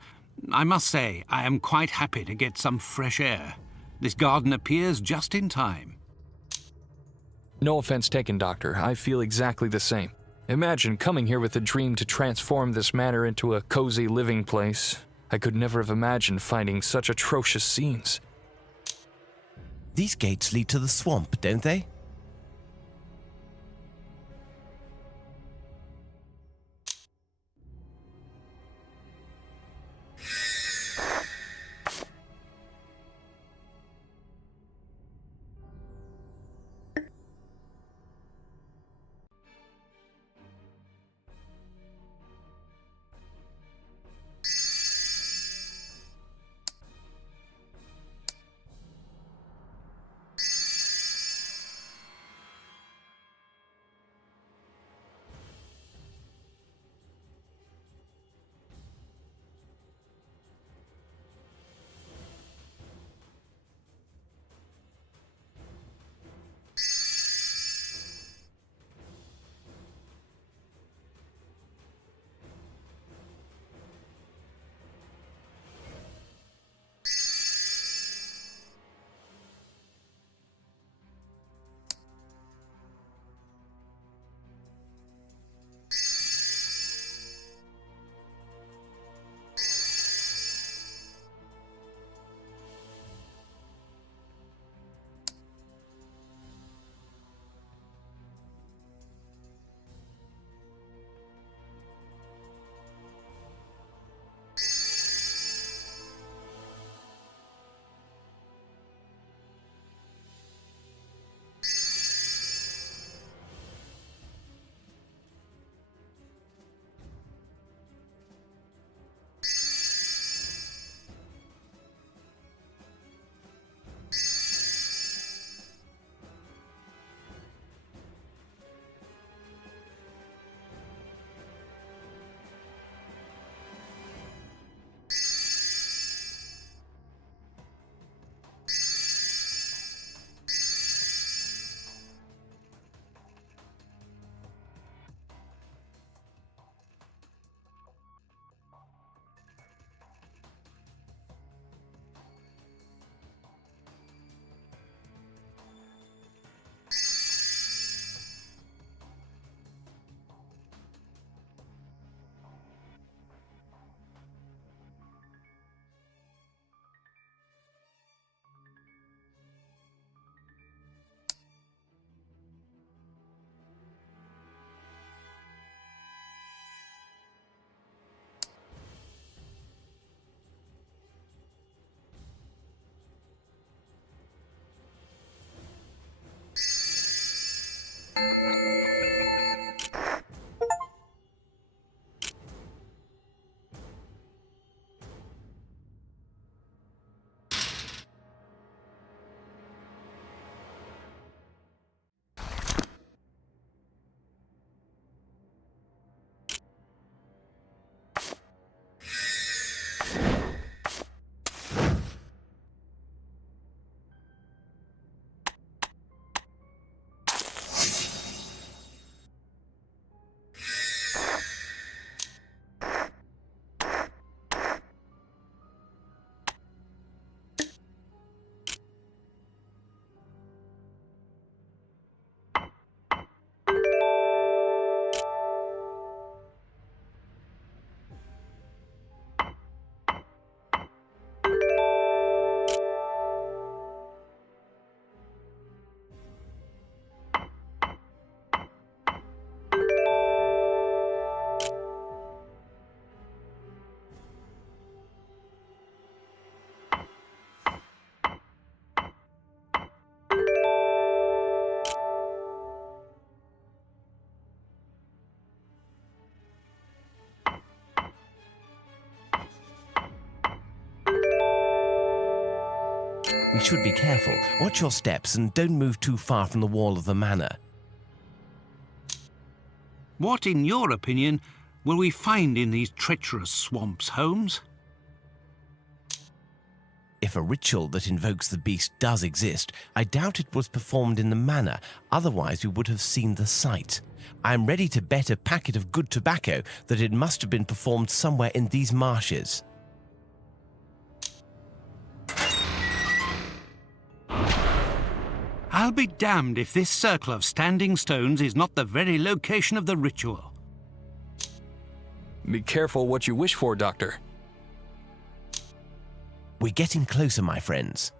I must say, I am quite happy to get some fresh air. This garden appears just in time. No offense taken, Doctor. I feel exactly the same. Imagine coming here with a dream to transform this manor into a cozy living place. I could never have imagined finding such atrocious scenes. These gates lead to the swamp, don't they? We should be careful. Watch your steps and don't move too far from the wall of the manor. What, in your opinion, will we find in these treacherous swamps, Holmes? If a ritual that invokes the beast does exist, I doubt it was performed in the manner, otherwise we would have seen the sight. I am ready to bet a packet of good tobacco that it must have been performed somewhere in these marshes. I'll be damned if this circle of standing stones is not the very location of the ritual. Be careful what you wish for, Doctor. We're getting closer, my friends.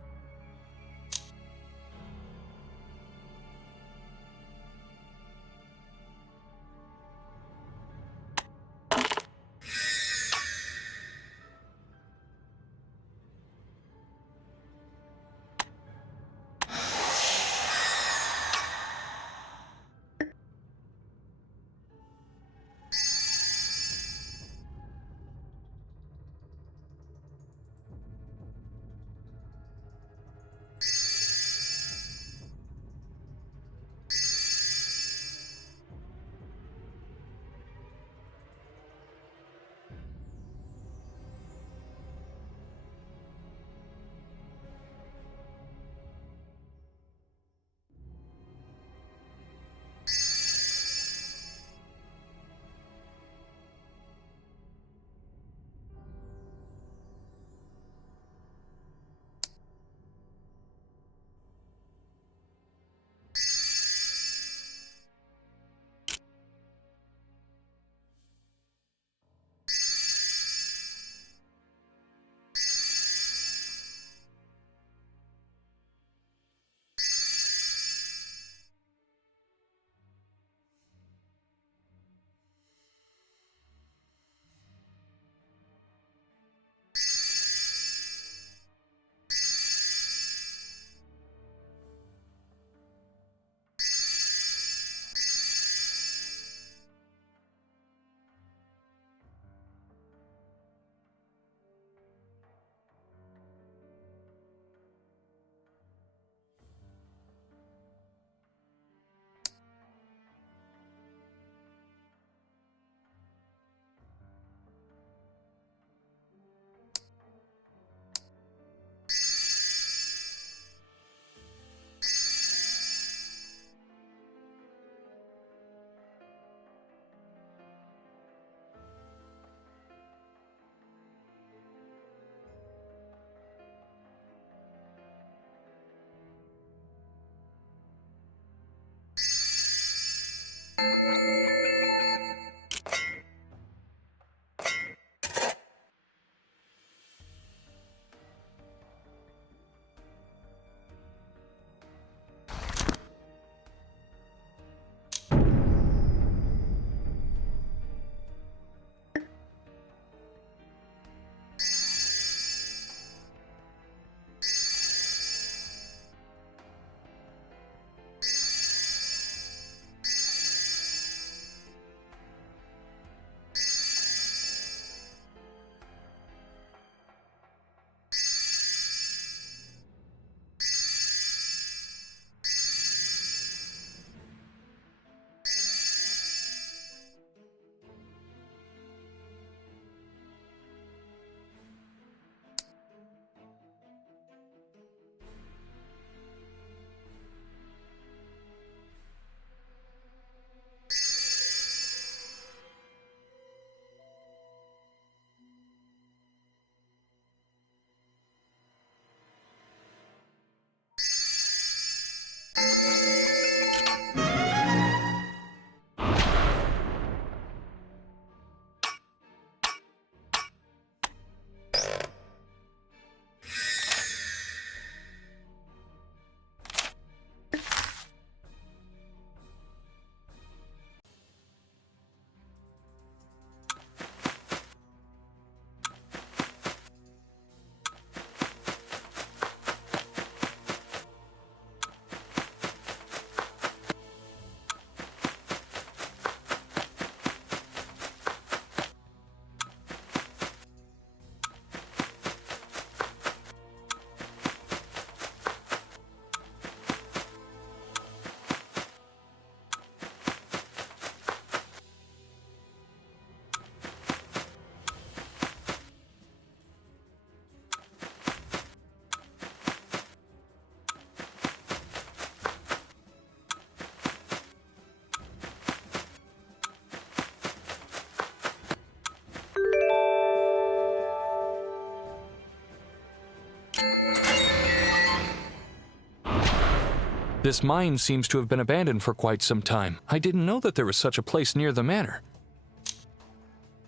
This mine seems to have been abandoned for quite some time. I didn't know that there was such a place near the manor.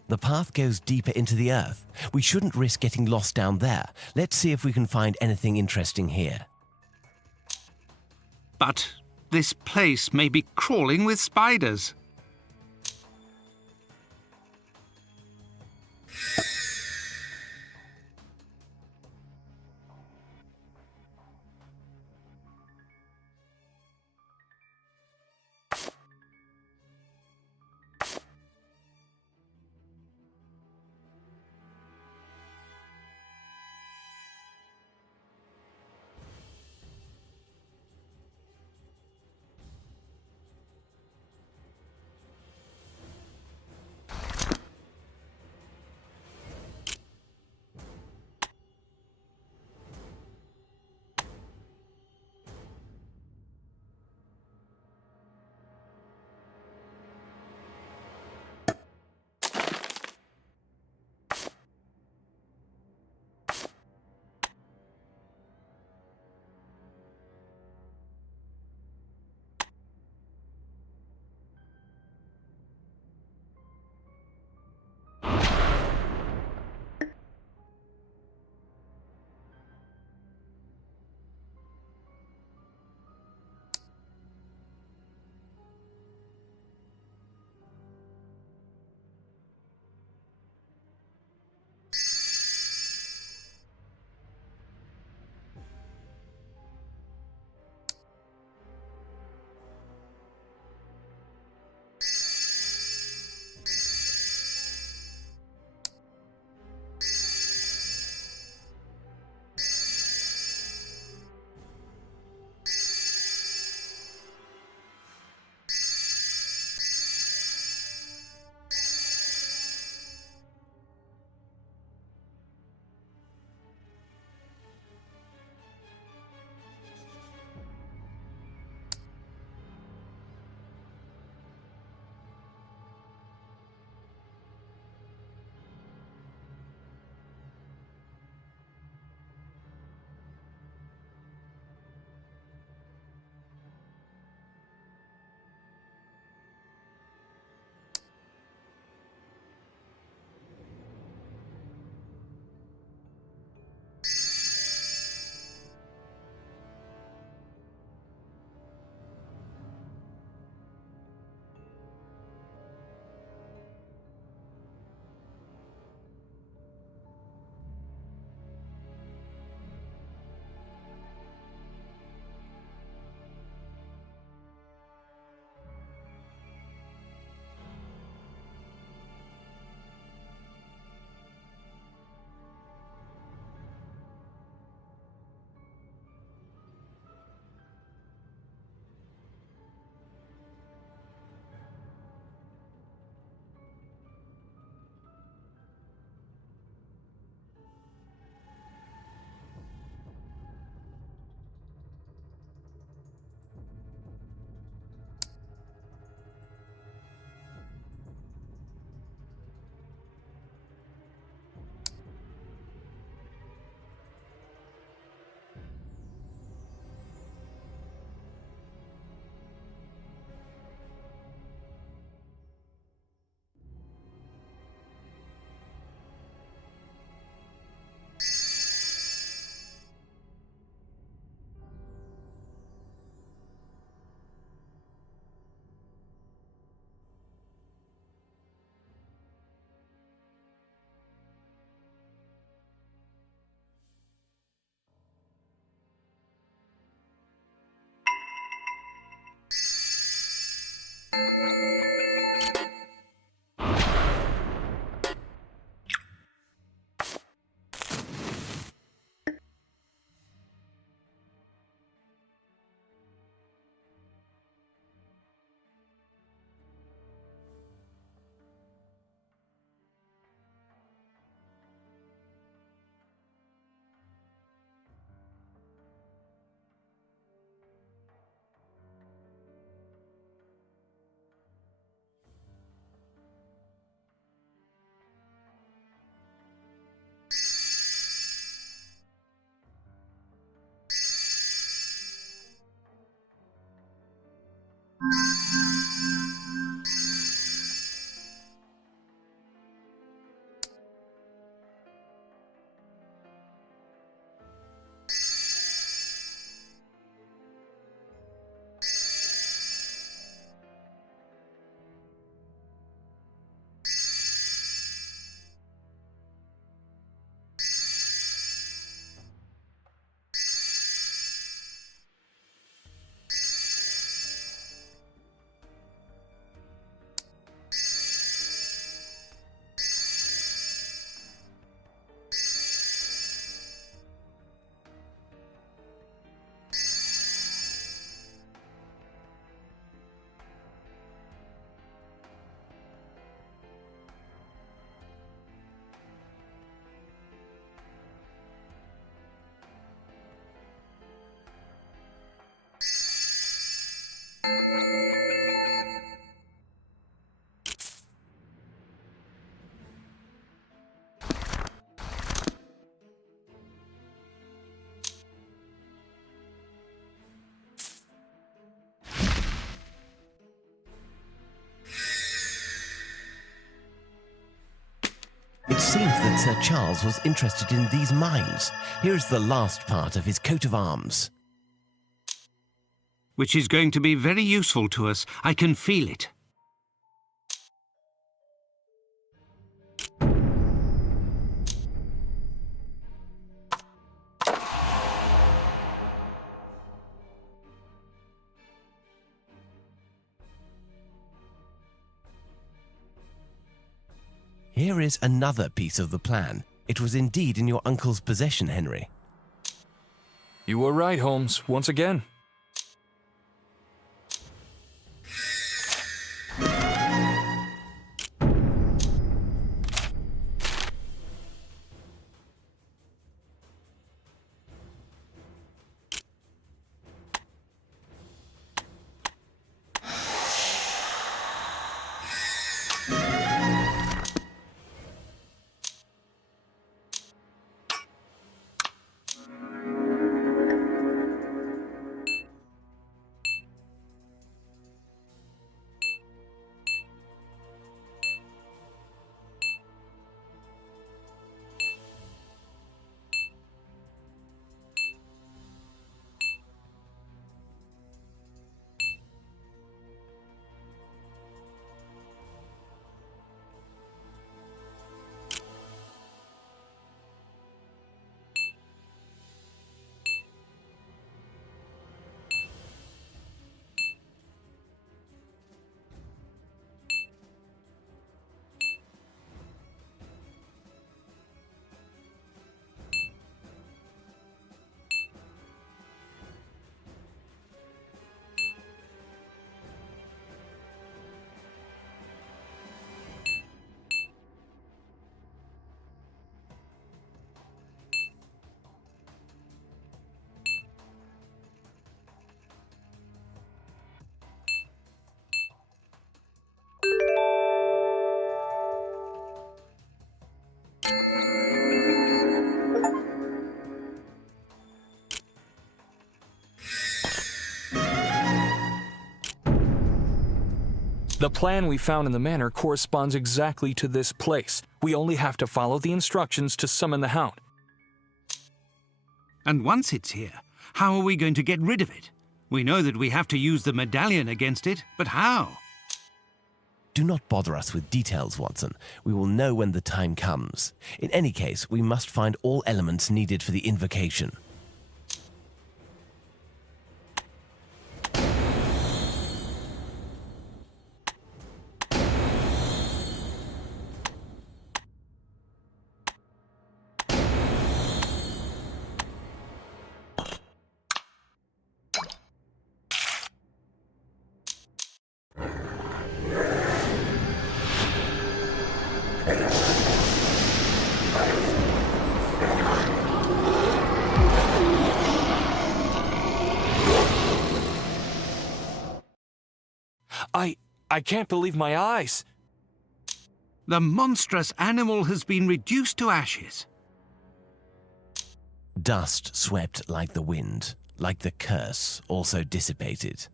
The path goes deeper into the earth. We shouldn't risk getting lost down there. Let's see if we can find anything interesting here. But this place may be crawling with spiders. seems that Sir Charles was interested in these mines. Here is the last part of his coat of arms. Which is going to be very useful to us. I can feel it. Here is another piece of the plan. It was indeed in your uncle's possession, Henry. You were right, Holmes, once again. The plan we found in the manor corresponds exactly to this place. We only have to follow the instructions to summon the Hound. And once it's here, how are we going to get rid of it? We know that we have to use the medallion against it, but how? Do not bother us with details, Watson. We will know when the time comes. In any case, we must find all elements needed for the invocation. I can't believe my eyes. The monstrous animal has been reduced to ashes. Dust swept like the wind, like the curse, also dissipated.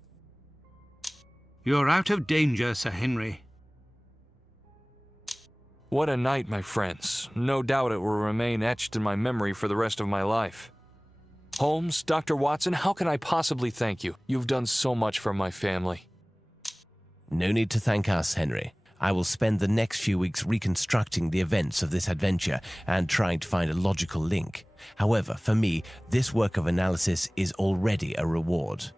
You're out of danger, Sir Henry. What a night, my friends. No doubt it will remain etched in my memory for the rest of my life. Holmes, Dr. Watson, how can I possibly thank you? You've done so much for my family. No need to thank us, Henry. I will spend the next few weeks reconstructing the events of this adventure and trying to find a logical link. However, for me, this work of analysis is already a reward.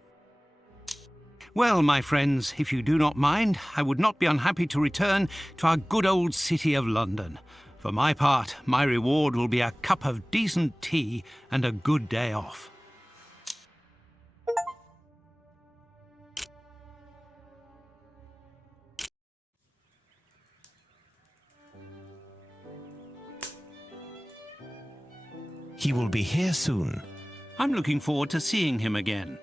Well, my friends, if you do not mind, I would not be unhappy to return to our good old city of London. For my part, my reward will be a cup of decent tea and a good day off. He will be here soon. I'm looking forward to seeing him again.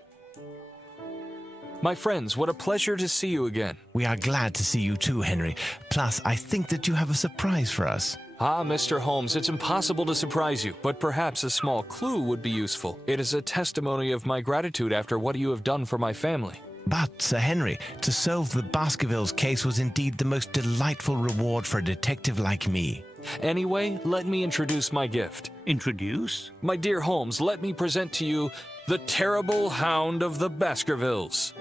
My friends, what a pleasure to see you again. We are glad to see you too, Henry. Plus, I think that you have a surprise for us. Ah, Mr. Holmes, it's impossible to surprise you, but perhaps a small clue would be useful. It is a testimony of my gratitude after what you have done for my family. But, Sir Henry, to solve the Baskervilles case was indeed the most delightful reward for a detective like me. Anyway, let me introduce my gift. Introduce? My dear Holmes, let me present to you the terrible Hound of the Baskervilles.